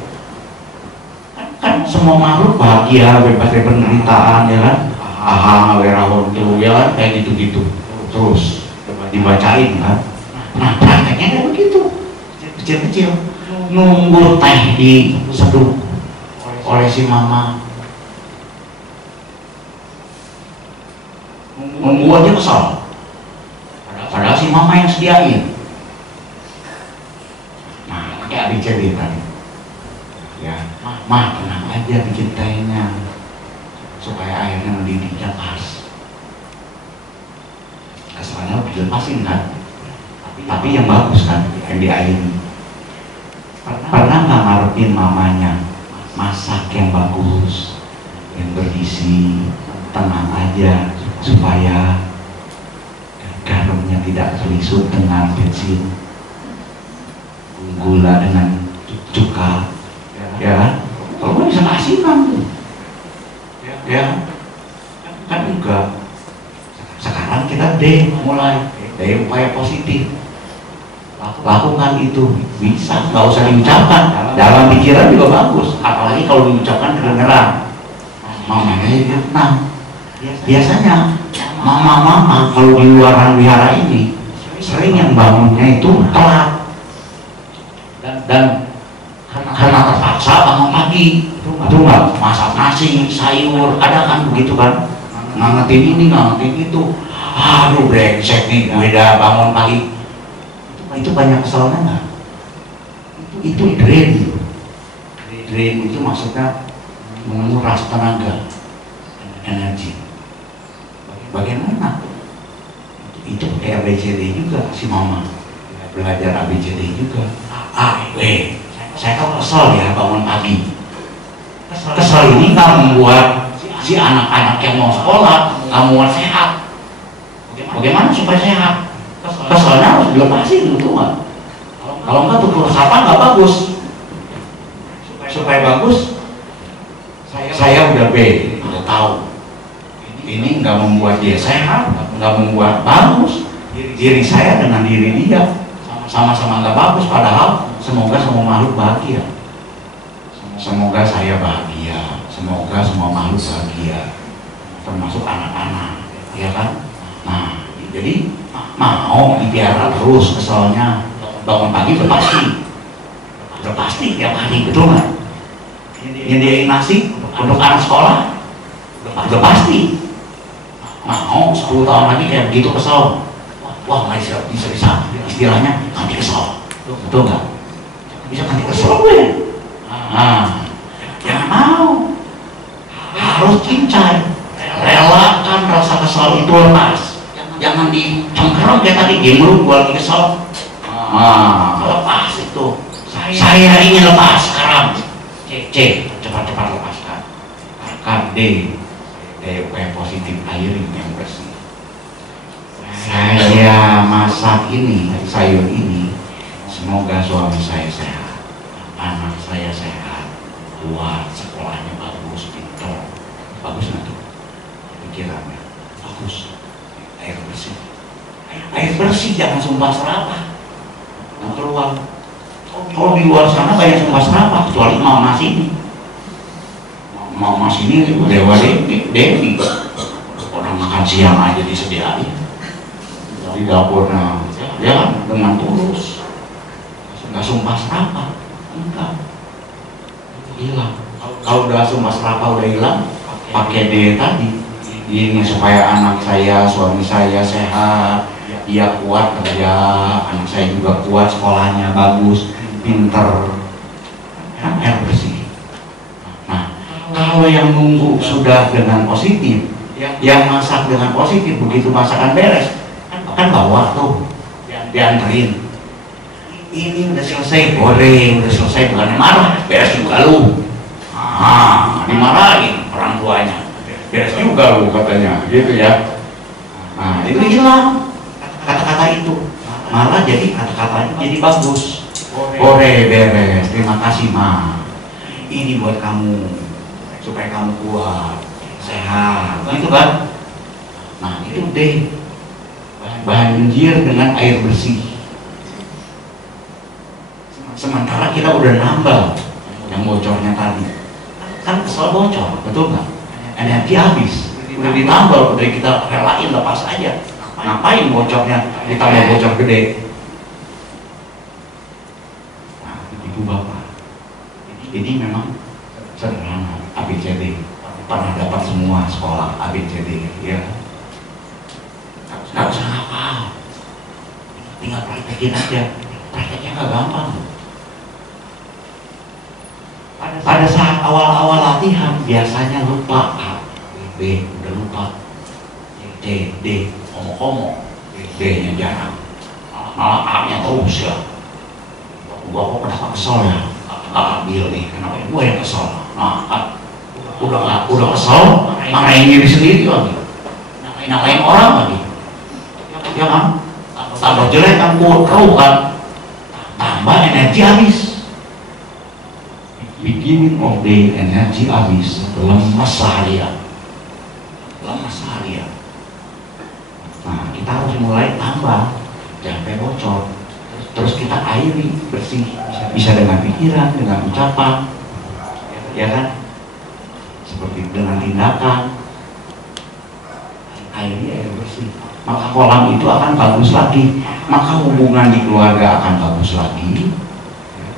Kan semua makhluk bahagia, bebas dari penderitaan, ya kan? Aha, werawon tuh, ya kan? Kayak gitu-gitu terus dibacain kan. Nah prakteknya kayak begitu, kecil-kecil, nunggu teh diseduh oleh si mama, nunggu aja kesal, padahal si mama yang sediain. Nah kayak ABCD tadi ya, mah tenang aja bikin tehnya supaya airnya mendidihnya pas. Kesannya lebih lepasin kan, tapi yang bagus kan, yang diairi. Pernah nggak ngarepin mamanya masak yang bagus, yang bergizi, tenang aja supaya garamnya tidak terlisut dengan bensin, gula dengan cuka, ya kan? Kalau nggak bisa kasih kan, ya kan juga. Sekarang kita mulai upaya positif, lakukan itu, bisa, nggak usah diucapkan, dalam pikiran juga bagus, apalagi kalau diucapkan kedengeran. Mamanya jadi tenang. Biasanya mama-mama kalau di luaran wihara ini sering yang bangunnya itu telat, dan karena terpaksa bangun pagi itu nggak masak nasi, sayur, ada kan begitu kan, ngangetin ini, ngangetin itu. Aduh brengsek nih, gue udah bangun pagi. Itu banyak kesalnya nggak? Itu drain. Drain itu maksudnya menguras tenaga, energi. Bagaimana? Itu kayak ABCD juga, si mama belajar ABCD juga. Saya kan kesel ya bangun pagi. Kesel ini nggak membuat si anak-anak yang mau sekolah nggak mau sehat. Bagaimana supaya sehat? Keselnya harus dilepasin gitu kan. Kalau nggak tutur sapa nggak bagus. Supaya bagus, saya udah udah tahu. Ini nggak membuat dia sehat, nggak membuat bagus. Diri saya dengan diri dia sama-sama nggak bagus. Padahal semoga semua makhluk bahagia. Semoga saya bahagia. Semoga semua makhluk bahagia, termasuk anak-anak, ya kan? Nah, jadi mau dipiara terus keselnya. Bangun pagi udah pasti tiap hari, betul nggak? Nyediain nasi untuk anak sekolah udah pasti. Mau 10 tahun lagi kayak begitu kesel, wah nggak bisa istilahnya nanti kesel, betul nggak? Bisa nanti kesel gue. Nah, jangan mau, harus cincai, relakan rasa kesel itu lepas. Jangan dicengkeram kayak tadi, gemrung gue lagi kesel. Lepas itu. Saya ingin lepas sekarang. C, cepat-cepat lepaskan. D, upaya positif, airing yang bersih. Saya masak ini, sayur ini, semoga suami saya sehat, anak saya sehat, kuat, sekolahnya bagus, pintar. Bagus nggak tuh? Pikirannya bagus. Air bersih, jangan sumpah serapah. Nah, keluar. Kalau di luar sana banyak sumpah serapah, kecuali mama sini. Mama sini dewa Dewi. Orang makan siang aja disediain di dapurnya, ya dengan tulus. Nggak sumpah serapah, enggak. Hilang. Kalau udah sumpah serapah udah hilang, pakai D tadi. Ini supaya anak saya, suami saya sehat, dia kuat kerja, anak saya juga kuat, sekolahnya bagus, pinter, kan air bersih. Nah, kalau yang nunggu sudah dengan positif, yang masak dengan positif, begitu masakan beres, kan bawa tuh, dianterin. Ini udah selesai, goreng, udah selesai, bukan marah, beres juga lu. Dimarahin orang tuanya. Beres juga lu katanya, gitu ya. Nah, itu hilang kata-kata itu, malah jadi kata-katanya jadi bagus. Beres, terima kasih ma, ini buat kamu, supaya supaya kamu kuat, sehat, gitu kan? Nah itu D, banjir dengan air bersih. Sementara kita udah nambah yang bocornya tadi, kan kesel bocor, betul nggak? Energi habis, udah ditambal, udah kita relain lepas aja. Ngapain bocornya ditambah bocor gede? Nah, ibu bapak, ini memang sederhana ABCD. Pernah dapat semua sekolah ABCD, ya? Nggak usah ngapal, tinggal praktekin aja. Prakteknya nggak gampang. Pada saat awal-awal latihan biasanya lupa A, B udah lupa, C, D omong-omong, D-nya jarang, malah A-nya terus ya. Gua kok kenapa kesel ya? Ambil nih, kenapa gua yang kesel? Nah, udah kesel, marahin diri sendiri lagi, nyalain orang lagi, ya kan? Tambah jelek kan, keruh kan, tambah energi habis. Beginning of day, energi habis, lemas seharian. Nah, kita harus mulai tambah, jangan sampai bocor. Terus kita airi bersih, bisa dengan pikiran, dengan ucapan, ya kan? Seperti dengan tindakan, airi air bersih. Maka kolam itu akan bagus lagi, maka hubungan di keluarga akan bagus lagi,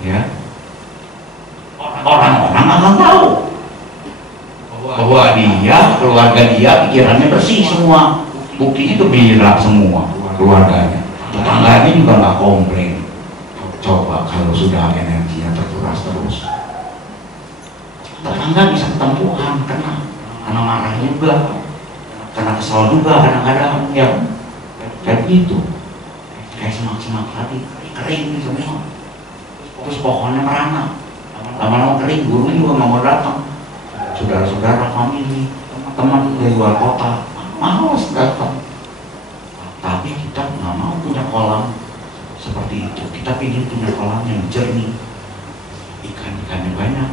ya. Orang-orang akan tahu bahwa dia, keluarga dia, pikirannya bersih semua. Buktinya gembira semua keluarganya. Tetangganya juga nggak komplain. Coba kalau sudah energinya terkuras terus, tetangga bisa ketempuhan, kena marah juga, kena kesal juga kadang-kadang, ya kayak gitu. Kayak semak-semak tadi, kering semua. Terus pohonnya merana. Lama-lama kering, guru juga nggak mau datang. Saudara-saudara, famili, teman dari luar kota, malas datang. Tapi kita nggak mau punya kolam seperti itu. Kita ingin punya kolam yang jernih, ikan-ikannya banyak,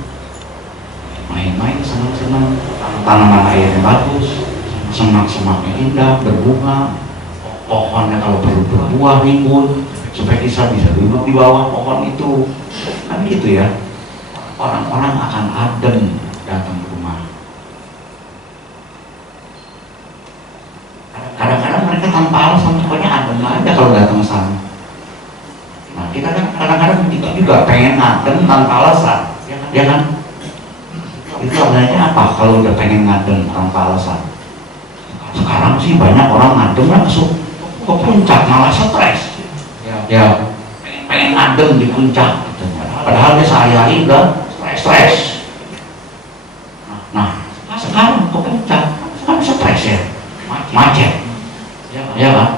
main-main senang-senang, tanaman airnya bagus, semak-semaknya indah, berbunga, pohonnya kalau perlu berbuah rimbun, supaya kita bisa duduk di bawah pohon itu. Kan gitu ya. Orang-orang akan adem datang ke rumah. Kadang-kadang mereka tanpa alasan, pokoknya adem aja kalau datang ke sana. Nah, kita kan kadang-kadang kita juga pengen adem tanpa alasan, ya kan? Itu adanya apa kalau udah pengen ngadem tanpa alasan? Sekarang sih banyak orang ngadem langsung ke puncak, malah stres. Ya, pengen ngadem di puncak, gitu. Padahal dia sehari-hari udah stres. Nah, sekarang ke puncak kan stres ya, macet, ya kan?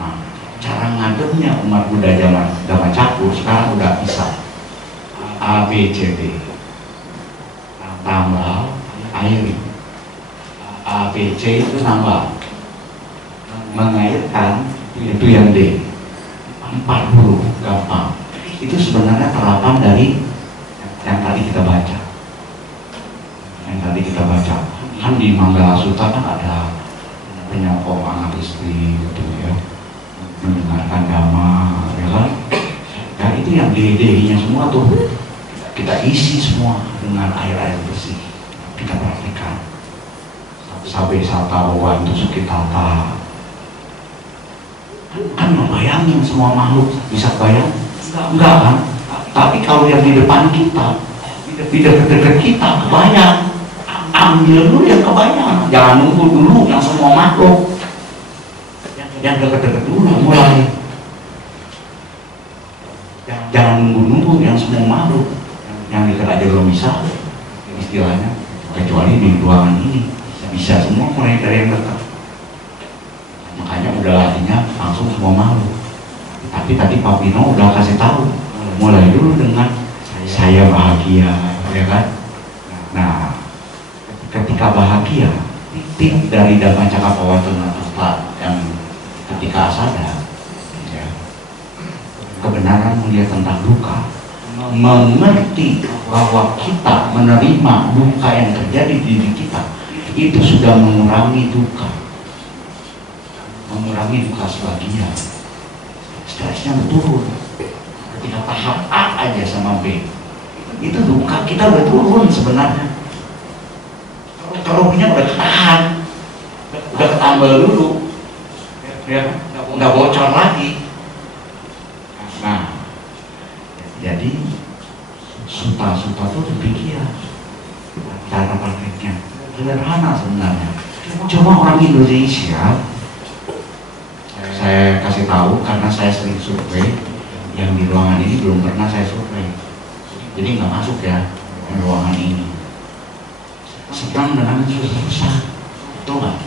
Nah, cara ngademnya umat Buddha zaman cakur sekarang udah bisa. A, B, C, D, tambah air. A, B, C itu tambah mengairkan, itu yang D. 4 huruf gampang. Itu sebenarnya terapan dari yang tadi kita baca. Kan di Manggala Sutta kan ada penyokong anak istri gitu ya, mendengarkan dhamma, ya kan? Dan itu yang D-nya semua tuh kita isi semua dengan air bersih. Kita praktikkan. Sabe sata wawantu sukitata. Kan membayangin semua makhluk, bisa bayang? Enggak kan? Tapi kalau yang di depan kita, di dekat-dekat kita, kebayang. Ambil dulu yang kebayang, jangan nunggu dulu yang semua makhluk. Yang dekat-dekat dulu mulai. Jangan nunggu-nunggu yang semua makhluk. Yang dekat aja belum bisa, istilahnya. Kecuali di ruangan ini, bisa semua mulai dari yang dekat. Makanya udah latihnya langsung semua makhluk. Tapi tadi Pak Pino udah kasih tahu, mulai dulu dengan saya bahagia, ya kan? Nah, ketika bahagia, tip dari Dhammacakkappavattana yang ketika sadar, ya, kebenaran melihat tentang duka, mengerti bahwa kita menerima duka yang terjadi di diri kita, itu sudah mengurangi duka sebagian. Stresnya turun. Ketika tahap A aja sama B, itu duka kita udah turun sebenarnya. Kalau punya udah ketahan, udah ketambal dulu, ya nggak bocor lagi. Nah, jadi suta-suta itu demikian cara prakteknya, sederhana sebenarnya. Cuma orang Indonesia, saya kasih tahu karena saya sering survei, yang di ruangan ini belum pernah saya survei, jadi nggak masuk ya ke ruangan ini. Senang dengan susah, betul nggak?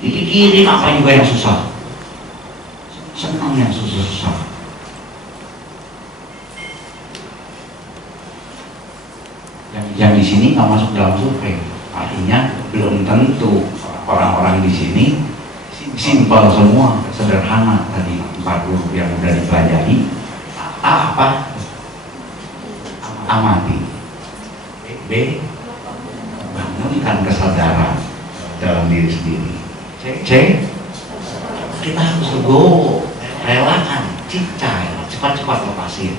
Dipikirin apa juga yang susah, senang yang susah-susah. Yang di sini nggak masuk dalam survei, artinya belum tentu orang-orang di sini simpel semua, sederhana. Tadi 40 yang udah dipelajari. Apa? Amati. B, bangunkan kesadaran dalam diri sendiri. C, kita harus legowo, relakan, cincai, cepat-cepat lepasin.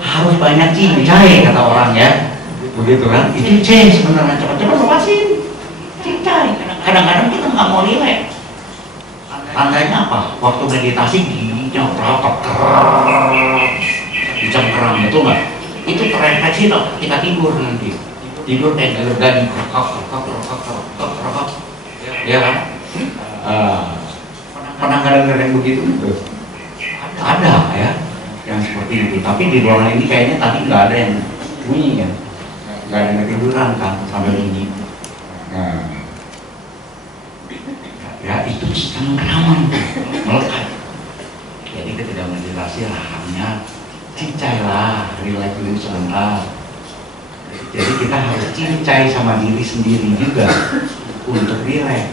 Harus banyak cincai kata orang ya, begitu kan? Itu C sebenarnya, cepat-cepat lepasin, cincai. Kadang-kadang kita nggak mau rileks. Tandanya apa? Waktu meditasi giginya rapat keras, dicengkeram, betul nggak? Itu terefleksi loh, kita tidur nanti. Tidur kayak gergaji, ya kan? Pernah kadang-kadang yang begitu itu? Ada ya, yang seperti itu. Tapi di ruangan ini kayaknya tadi nggak ada yang bunyi kan? Nggak ada yang ketiduran kan sampai bunyi. Nah, ya itu cengkraman melekat. Jadi ketika meditasi rahamnya cincai lah, relax dulu sebentar. Jadi kita harus cincai sama diri sendiri juga untuk relax.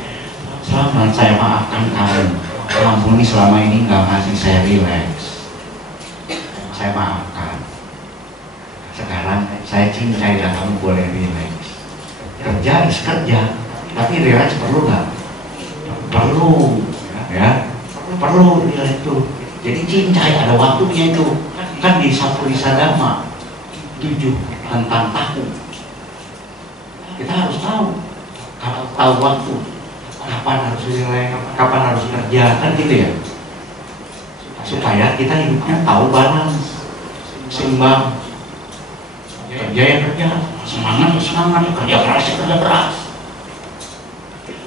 Selamat, saya maafkan kamu ini selama ini nggak ngasih saya relax. Saya maafkan. Sekarang saya cincai dan kamu boleh relax. Kerja is kerja, tapi relax perlu nggak? Perlu, ya, perlu nilai itu. Jadi cincai ada waktunya itu. Kan di Sapurisa Dhamma 7 tentang tahun. Kita harus tahu waktu. Kapan harus nilai, kapan harus kerja, kan gitu ya. Supaya kita hidupnya tahu balance, seimbang. Kerja ya kerja, semangat ya semangat, kerja keras ya kerja keras.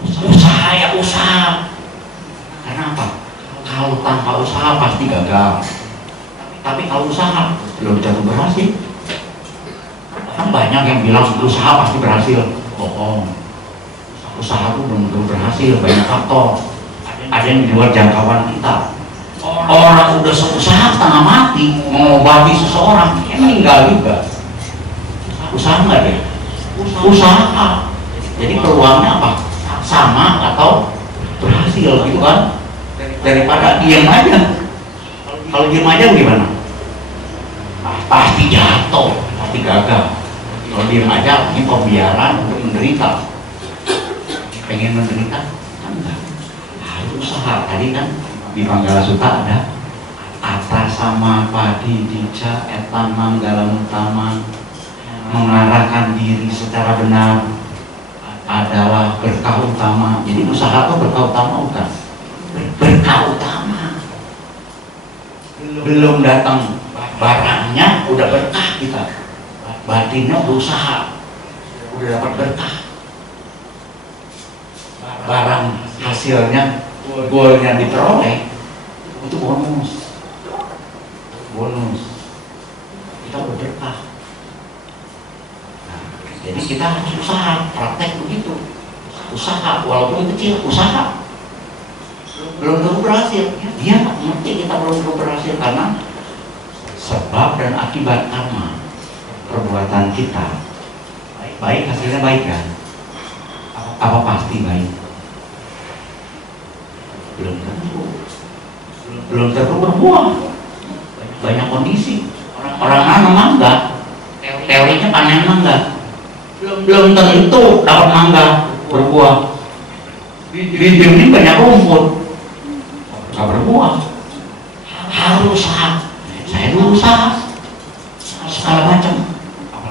Usaha ya usaha. Karena apa? Kalau tanpa usaha pasti gagal. Tapi kalau usaha belum tentu berhasil. Kan banyak yang bilang usaha pasti berhasil. Bohong. Usaha itu belum tentu berhasil, banyak faktor. Ada yang di luar jangkauan kita. Orang udah seusaha setengah mati mengobati seseorang, meninggal juga. Usaha nggak dia? Usaha. Jadi peluangnya apa? Sama atau berhasil gitu kan, daripada diam aja. Kalau diam aja gimana? Pasti jatuh, pasti gagal. Kalau diam aja ini pembiaran untuk menderita. Pengen menderita kan enggak, harus usaha. Tadi kan di Manggala Sutta ada Ata sama padi dica etam manggalam utama, mengarahkan diri secara benar adalah berkah utama. Jadi usaha itu berkah utama bukan? Berkah utama. Belum datang barangnya udah berkah kita. Batinnya berusaha udah dapat berkah. Barang hasilnya, golnya diperoleh, itu bonus. Kita udah berkah. Jadi kita harus usaha, praktek begitu. Usaha, walaupun kecil, usaha. Belum tentu berhasil. Dia ngerti kita belum tentu berhasil karena sebab dan akibat karma perbuatan kita. Baik hasilnya baik kan? Apa pasti baik? Belum tentu. Belum tentu berbuah. Banyak kondisi. orang nanam mangga, teorinya panen mangga, belum tentu dapat mangga berbuah. Di ini banyak rumput, nggak berbuah. Harus usaha. Saya dulu usaha segala macam.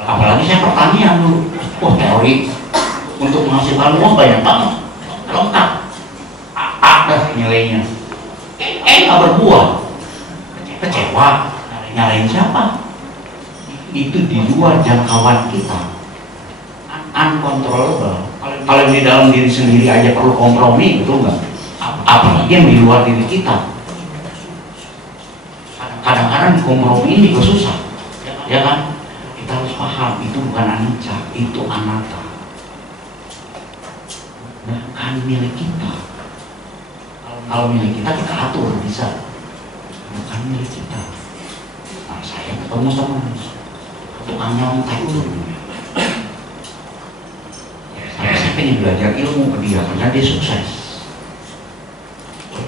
Apalagi saya pertanian dulu. Wah, teori untuk menghasilkan uang banyak banget, lengkap. Ada nilainya. Nggak berbuah. Kecewa. Nyalain siapa? Itu di luar jangkauan kita. Uncontrollable. Kalau di dalam diri sendiri aja perlu kompromi, betul nggak? Apalagi yang di luar diri kita. Kadang-kadang kompromi ini juga susah, ya kan? Kita harus paham itu bukan anicca, itu anatta, bukan milik kita. Kalau milik kita atur bisa, bukan milik kita. Nah, saya ketemu teman tukang nyontek itu. Saya pengen belajar ilmu ke dia karena dia sukses.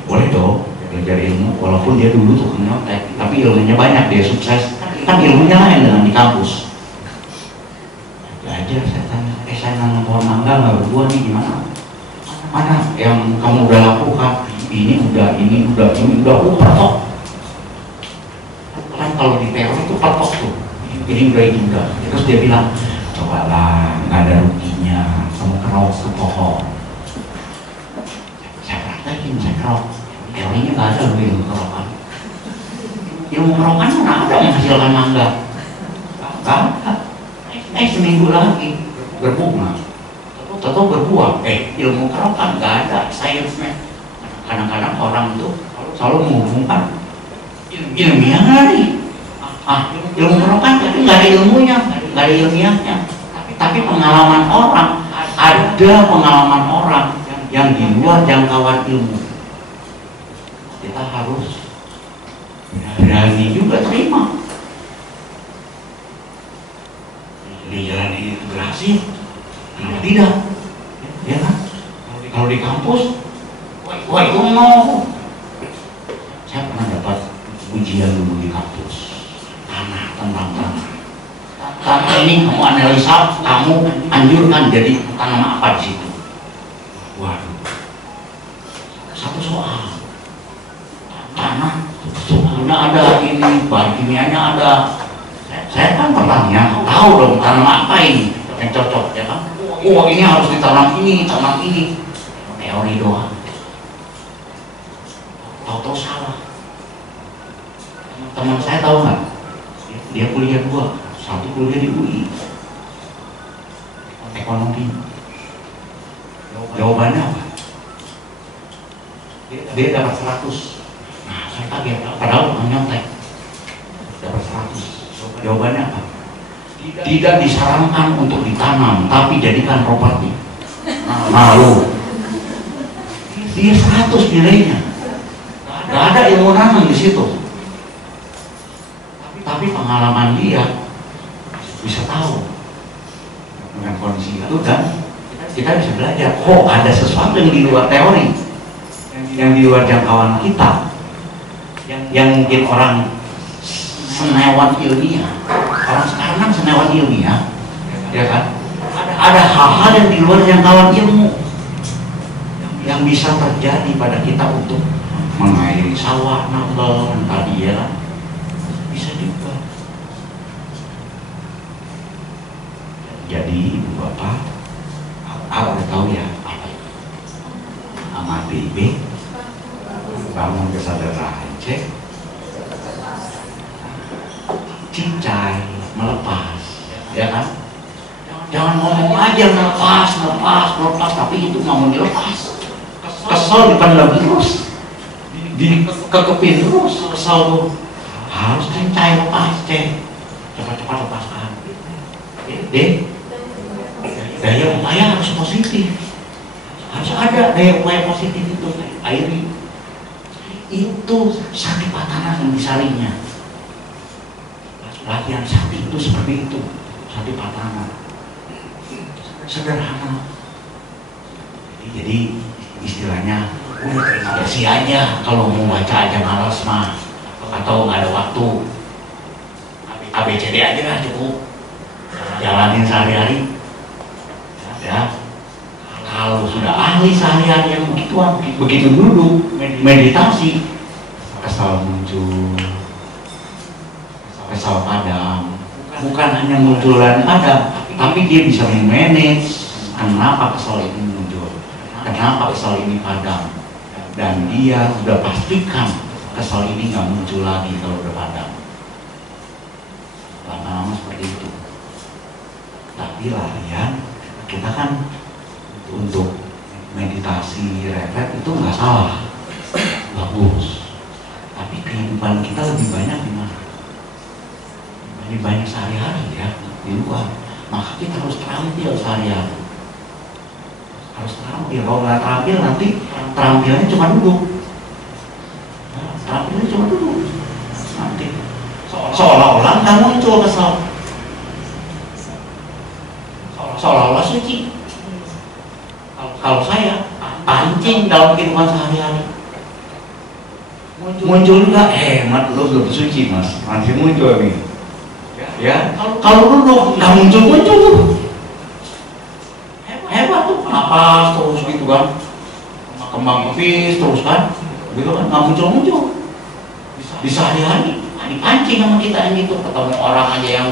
Boleh dong belajar ilmu, walaupun dia dulu tukang nyontek, tapi ilmunya banyak, dia sukses. Kan ilmunya lain dengan di kampus. Belajar, saya tanya, saya nanam pohon mangga nggak berbuah nih, gimana? Mana yang kamu udah lakukan? Ini udah perfect. Kan kalau di teori itu perfect tuh. Ini udah. Terus dia bilang, cobalah, nggak ada ruginya, kamu kerok ke pohon. Saya praktekin, saya kerok. Teorinya nggak ada loh ilmu kerokan. Ilmu kerokan mana ada menghasilkan mangga? Nggak ada. Seminggu lagi berbunga, atau berbuah. Ilmu kerokan nggak ada sainsnya. Kadang-kadang orang itu selalu menghubungkan ilmiah nih. Ilmu kerokan tapi nggak ada ilmunya, nggak ada ilmiahnya. Tapi pengalaman orang, ada pengalaman orang yang di luar jangkauan ilmu. Kita harus berani juga terima. Di jalan ini berhasil, kenapa tidak? Ya kan? Kalau di kampus, wah itu mau. Saya pernah dapat ujian dulu di kampus, tentang tanah. Tanah ini kamu analisa, kamu anjurkan jadi tanam apa di situ? Waduh, satu soal. Tanah, suhunya ada, ini bahan kimianya ada. Saya kan pertanyaan, tahu dong tanam apa ini yang cocok, ya kan? Oh, ini harus ditanam ini, tanam ini. Teori doang. Tahu-tahu salah. Teman saya tahu nggak? Dia kuliah 2, satu kuliah di UI, ekonomi. Jawabannya apa? Dia dapat 100. Nah, saya kaget, padahal bukan nyontek. Dapat 100. Jawabannya apa? Tidak disarankan untuk ditanam, tapi jadikan properti. Malu. Dia 100 nilainya. Gak ada ilmu nanam di situ. Tapi pengalaman dia bisa tahu dengan kondisi itu, dan kita bisa belajar. Oh, ada sesuatu yang di luar teori, yang di luar jangkauan kita, yang mungkin orang senewan ilmiah. Orang sekarang kan senewan ilmiah, ya kan? Ada hal-hal yang di luar jangkauan ilmu yang bisa terjadi pada kita untuk mengairi sawah, nambel, tadi, ya kan? Bisa juga. Jadi ibu bapak, udah tahu ya apa itu? Amati B, bangun kesadaran, cek. Cincai, melepas, ya kan? Jangan ngomong aja melepas, tapi itu nggak mau dilepas. Kesel dipendam terus, dikekepin terus, kesel tuh. Harus cincai, lepas, cek. Cepat-cepat lepaskan. Daya upaya harus positif. Harus ada daya upaya positif itu, airi. Itu satipatthana yang disarinya. Latihan sakti itu seperti itu, satipatthana, sederhana. Jadi istilahnya terima kasih aja kalau mau baca aja malas mah, atau nggak ada waktu. ABCD aja lah cukup, jalanin sehari-hari. Ya, kalau sudah ahli sehari-hari yang begituan, begitu duduk meditasi, kesal muncul, kesal padam. Bukan hanya muncul dan padam, tapi dia bisa memanage kenapa kesal ini muncul, kenapa kesal ini padam, dan dia sudah pastikan kesal ini nggak muncul lagi kalau udah padam. Lama-lama seperti itu. Tapi larian kita kan untuk meditasi retret itu nggak salah, bagus. Tapi kehidupan kita lebih banyak di mana? Lebih banyak sehari-hari ya di luar. Maka kita harus terampil sehari-hari. Harus terampil. Kalau nggak terampil nanti terampilnya cuma duduk. Terampilnya cuma duduk. Nanti seolah-olah nggak muncul kesal. Seolah-olah suci. Kalau saya pancing dalam kehidupan sehari-hari, muncul juga hemat, lo belum suci mas, masih muncul nih. Ya, kalau duduk nggak muncul tuh, hebat tuh, napas terus gitu kan, kembang kepis terus kan, gitu kan, nggak muncul. Di sehari-hari dipancing sama kita yang itu, ketemu orang aja yang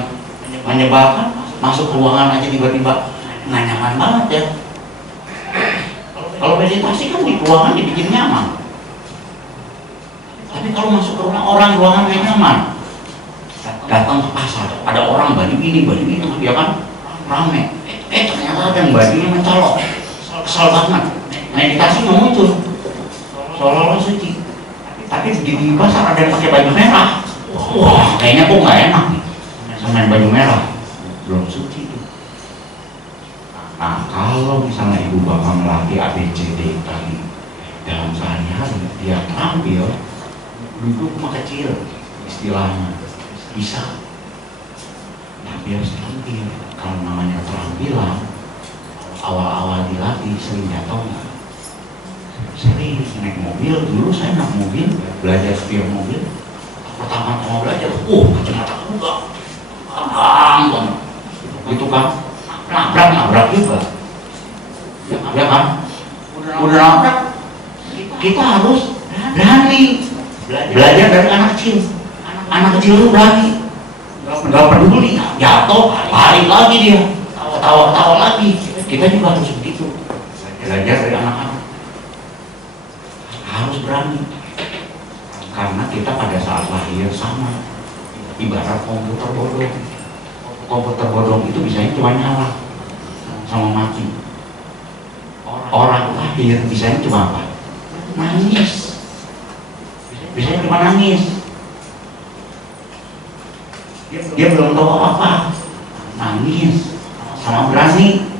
menyebalkan, masuk ruangan aja tiba-tiba nggak nyaman banget ya. Kalau meditasi kan di ruangan dibikin nyaman. Tapi kalau masuk ke rumah orang, ruangan kayak nyaman. Datang ke pasar, ada orang baju ini, baju itu, ya kan rame. Ternyata ada yang bajunya mencolok, kesal banget. Meditasi nggak muncul, seolah-olah suci. Tapi begitu di pasar ada yang pakai baju merah, wah kayaknya kok nggak enak nih, sama baju merah, belum suci. Nah, kalau misalnya ibu bapak melatih ABCD tadi dalam sehari-hari, dia tampil duduk mah kecil istilahnya bisa, tapi harus tampil. Kalau namanya keterampilan, awal-awal dilatih sering jatuh nggak? Sering naik mobil, dulu saya naik mobil, belajar setir mobil, pertama-tama belajar, kacamata enggak, abang banget, gitu kan. Nabrak juga, ya kan? Udah nabrak, kita harus berani belajar dari anak kecil. Anak kecil itu berani, nggak peduli, jatuh, balik lagi dia, tawa lagi. Kita juga harus begitu, belajar dari anak-anak. Harus berani, karena kita pada saat lahir sama, ibarat komputer bodong. Komputer bodong itu bisanya cuma nyala sama mati. Orang lahir bisanya cuma apa? Nangis. Bisanya cuma nangis. Dia belum tahu apa-apa. Nangis sama berani.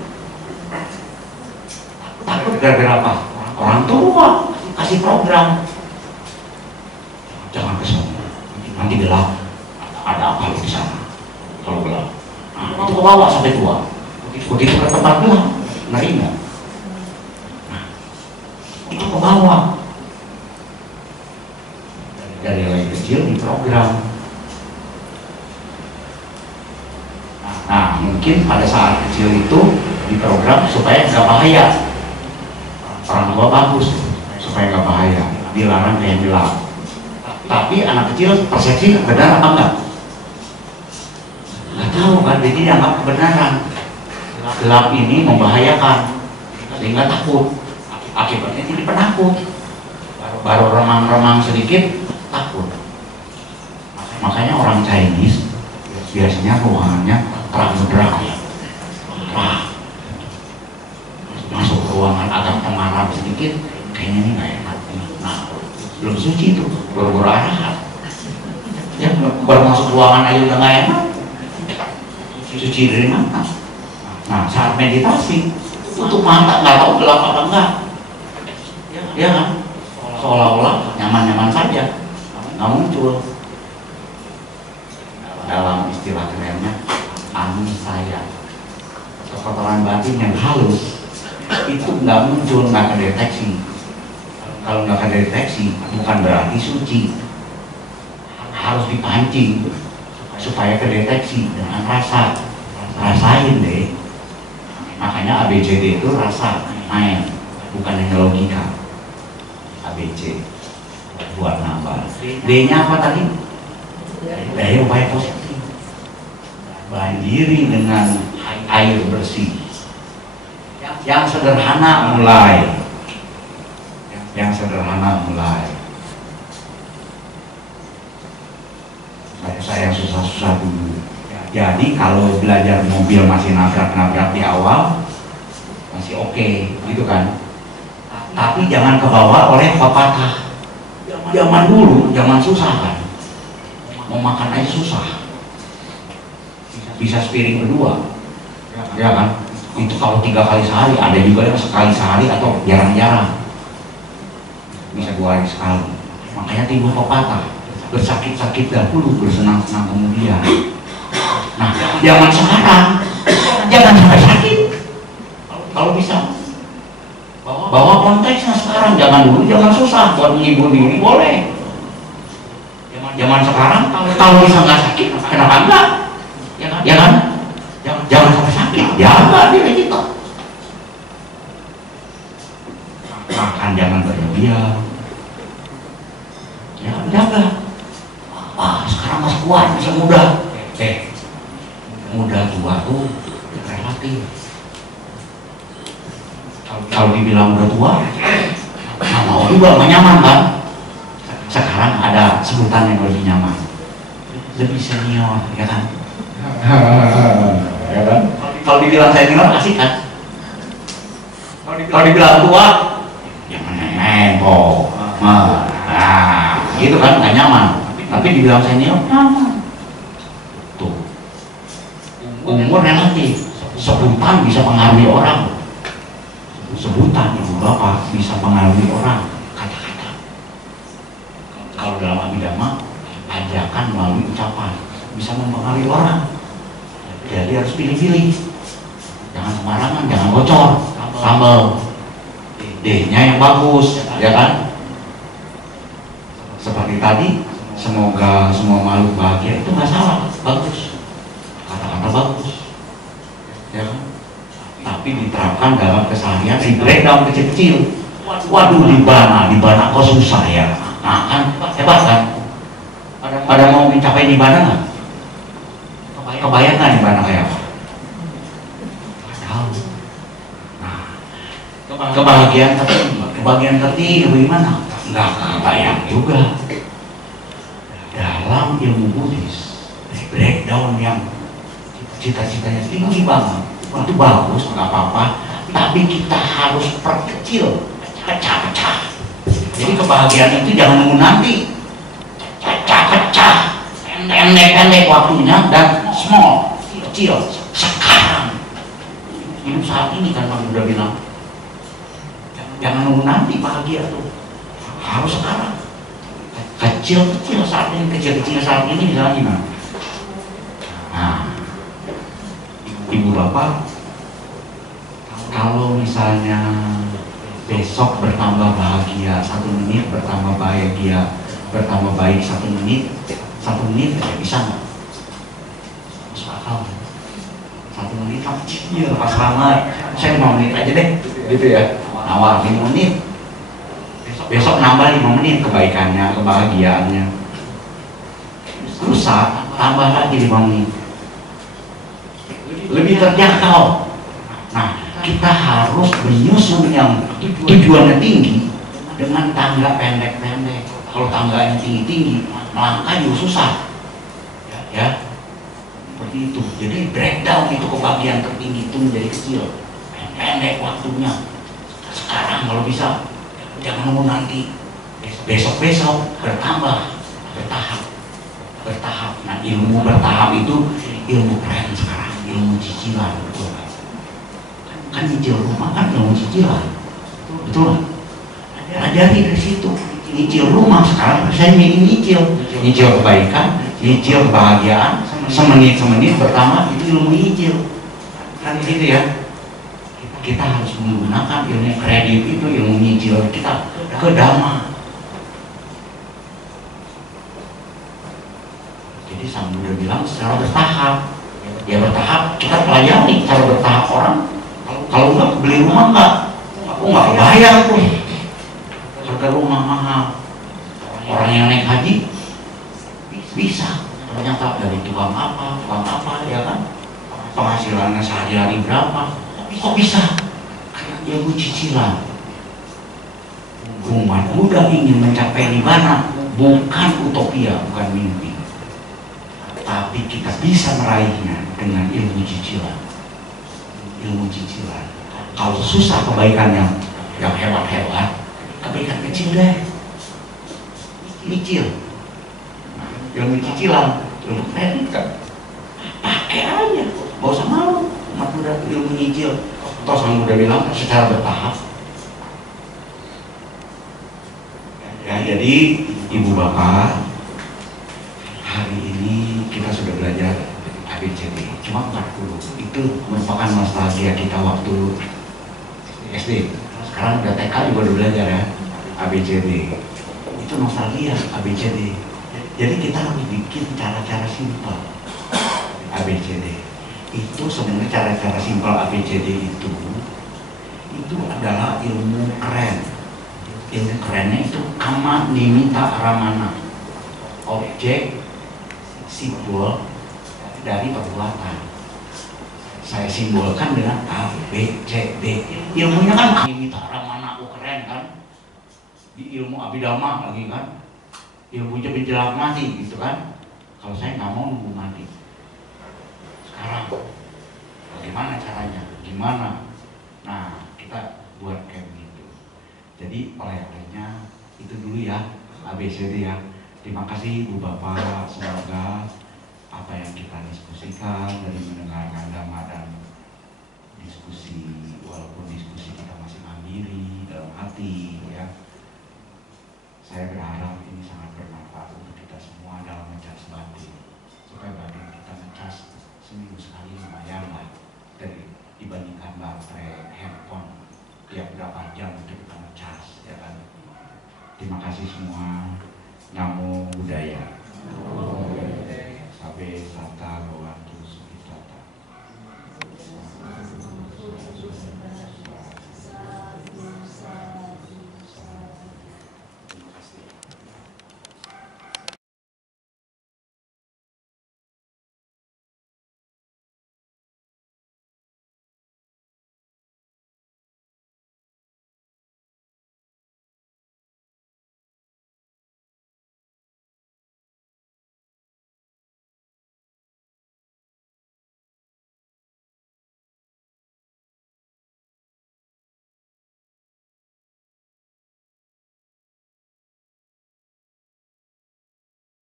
Takut gara-gara apa? Orang tua kasih program. Jangan ke sana. Nanti gelap. Ada apa di sana? Kalau gelap. Itu ke bawah sampai tua. Begitu ke tempat gelap, ngeri nggak? Nah, itu ke bawah. Dari mulai kecil diprogram. Nah, mungkin pada saat kecil itu diprogram supaya nggak bahaya. Orang tua bagus supaya nggak bahaya, dilarang kayak gelap. Tapi anak kecil persepsi benar apa enggak? Nggak tahu kan, jadi dianggap kebenaran. Gelap ini membahayakan, sehingga takut. Akibatnya jadi penakut. Baru remang-remang sedikit takut. Makanya orang Chinese biasanya ruangannya terang benderang. Wah, masuk ruangan agak temaram sedikit, kayaknya ini nggak enak. Nah, belum suci itu, baru arahat. Ya, baru masuk ruangan aja udah nggak enak. Suci dari mana? Nah, saat meditasi, tutup mata, nggak tahu gelap apa enggak. Ya kan? Seolah-olah nyaman-nyaman saja, nggak muncul. Dalam istilah kerennya, anisaya, kekotoran batin yang halus, itu nggak muncul, nggak kedeteksi. Kalau nggak kedeteksi, bukan berarti suci. Harus dipancing supaya kedeteksi dengan rasa. Rasain deh. Makanya ABCD itu rasa, main, bukan hanya logika. ABC buat nambah. D-nya apa tadi? Daya upaya positif. Banjiri dengan air bersih. Yang sederhana mulai. Yang sederhana mulai. Saya yang susah-susah dulu. Jadi kalau belajar mobil masih nabrak-nabrak di awal masih oke, gitu kan. Tapi jangan kebawa oleh pepatah. Zaman dulu, zaman susah kan. Mau makan aja susah. Bisa sepiring berdua, ya kan? Itu kalau 3 kali sehari, ada juga yang sekali sehari atau jarang-jarang. Bisa 2 hari sekali. Makanya timbul pepatah. Bersakit-sakit dahulu, bersenang-senang kemudian. Nah, zaman sekarang jangan sampai sakit. Kalau bisa bawa konteksnya sekarang, jangan dulu, jangan susah buat menghibur diri boleh. Zaman sekarang kalau bisa nggak sakit, kenapa enggak? Ya kan? Jangan sampai sakit, jaga diri kita. Makan jangan berlebihan. Ya, jaga. Wah, sekarang masih kuat, masih muda. Muda tua tuh relatif. Kalau dibilang udah tua, nggak mau juga, nggak nyaman kan? Sekarang ada sebutan yang lebih nyaman, lebih senior, ya kan? Ya kan? Kalau dibilang senior asik kan? Kalau dibilang tua, ya menengok, nah, gitu kan nggak nyaman. Tapi dibilang senior nyaman. Umur relatif, sebutan bisa pengaruhi orang. Sebutan ibu bapak bisa pengaruhi orang. Kata-kata. Kalau dalam abhidhamma, ajakan melalui ucapan bisa mempengaruhi orang. Jadi harus pilih-pilih. Jangan sembarangan, jangan bocor. Sambal. D-nya yang bagus, ya kan? Seperti tadi, semoga semua makhluk bahagia, itu nggak salah, bagus. Kata-kata bagus, ya kan? Tapi diterapkan dalam keseharian, di breakdown kecil-kecil. Waduh, di bana kok susah ya. Nah kan, hebat kan? Pada mau mencapai di bana nggak? Kebayang nggak di bana kayak apa? Tahu. Nah, kebahagiaan tertinggi bagaimana? Nggak kebayang juga. Dalam ilmu Buddhis, breakdown yang cita-citanya tinggi banget, itu bagus, nggak apa-apa, tapi kita harus perkecil, pecah-pecah. Jadi kebahagiaan itu jangan nunggu nanti, pecah-pecah, pendek-pendek waktunya, dan small, kecil, sekarang. Hidup saat ini kan Bang udah bilang, jangan nunggu nanti bahagia tuh, harus sekarang. Kecil-kecil saat ini, kecil-kecil saat ini misalnya gimana? Nah, ibu bapak, kalau misalnya besok bertambah bahagia 1 menit, bertambah bahagia, bertambah baik 1 menit, 1 menit ya bisa nggak? Masuk akal. 1 menit kan kecil, pas lama, saya 5 menit aja deh, gitu ya. Awal 5 menit. Besok nambah 5 menit kebaikannya, kebahagiaannya. Lusa tambah lagi 5 menit. Lebih terjangkau. Nah, kita harus menyusun yang tujuannya tinggi dengan tangga pendek-pendek. Kalau tangganya tinggi-tinggi, melangkah juga susah. Ya, seperti itu. Jadi breakdown itu kebahagiaan tertinggi itu menjadi kecil, pendek waktunya. Sekarang kalau bisa, jangan nunggu nanti, besok-besok bertambah, bertahap. Nah, ilmu bertahap itu ilmu keren sekarang, ilmu cicilan, betul kan? Nyicil rumah kan ilmu cicilan, betul? Ajari dari situ, nyicil rumah sekarang saya nyicil kebaikan, nyicil kebahagiaan, semenit bertambah, itu ilmu nyicil, kan gitu ya. Kita harus menggunakan ilmu kredit itu, ilmu nyicil kita ke dhamma. Jadi Sang Buddha bilang bilang secara bertahap. Ya bertahap, kita pelajari cara bertahap orang. Kalau nggak beli rumah nggak, aku nggak kebayang tuh harga rumah mahal. Orang yang naik haji bisa ternyata dari tukang apa ya kan, penghasilannya sehari-hari berapa, kok bisa? Karena ilmu cicilan. Umat Buddha ingin mencapai nibbana, bukan utopia, bukan mimpi, tapi kita bisa meraihnya dengan ilmu cicilan. Ilmu cicilan. Kalau susah kebaikan yang hebat-hebat, kebaikan kecil deh, nyicil. Ilmu cicilan, ilmu kredit kan, pakai aja, gak usah malu. Umat Buddha ilmu nyicil. Toh sang Buddha bilang secara bertahap. Ya, jadi ibu bapak, hari ini kita sudah belajar ABCD, cuma 40. Itu merupakan nostalgia kita waktu SD. Sekarang udah TK juga udah belajar ya ABCD. Itu nostalgia ABCD. Jadi kita harus bikin cara-cara simpel ABCD. Itu sebenarnya cara-cara simpel ABCD itu adalah ilmu keren. Ilmu kerennya itu kama nimita ramana, objek simbol dari perbuatan. Saya simbolkan dengan A, B, C, D. Ilmunya kan nimita ramana, keren kan? Di ilmu abidama lagi kan? Ilmunya menjelang mati gitu kan? Kalau saya nggak mau nunggu mati. Sekarang bagaimana caranya? Gimana? Nah, kita buat kayak begitu. Jadi oleh-olehnya itu dulu ya, ABCD ya. Terima kasih Bu Bapak, semoga apa yang kita diskusikan dari mendengarkan agama dan diskusi, walaupun diskusi kita masih mandiri dalam hati ya, saya berharap ini sangat bermanfaat untuk kita semua dalam mencas batin, supaya batin kita mencas seminggu sekali lumayan lah, dari dibandingkan baterai handphone tiap berapa jam untuk kita ngecas ya kan. Terima kasih semua. Namo Buddhaya. Sabe Sata Bhagavata.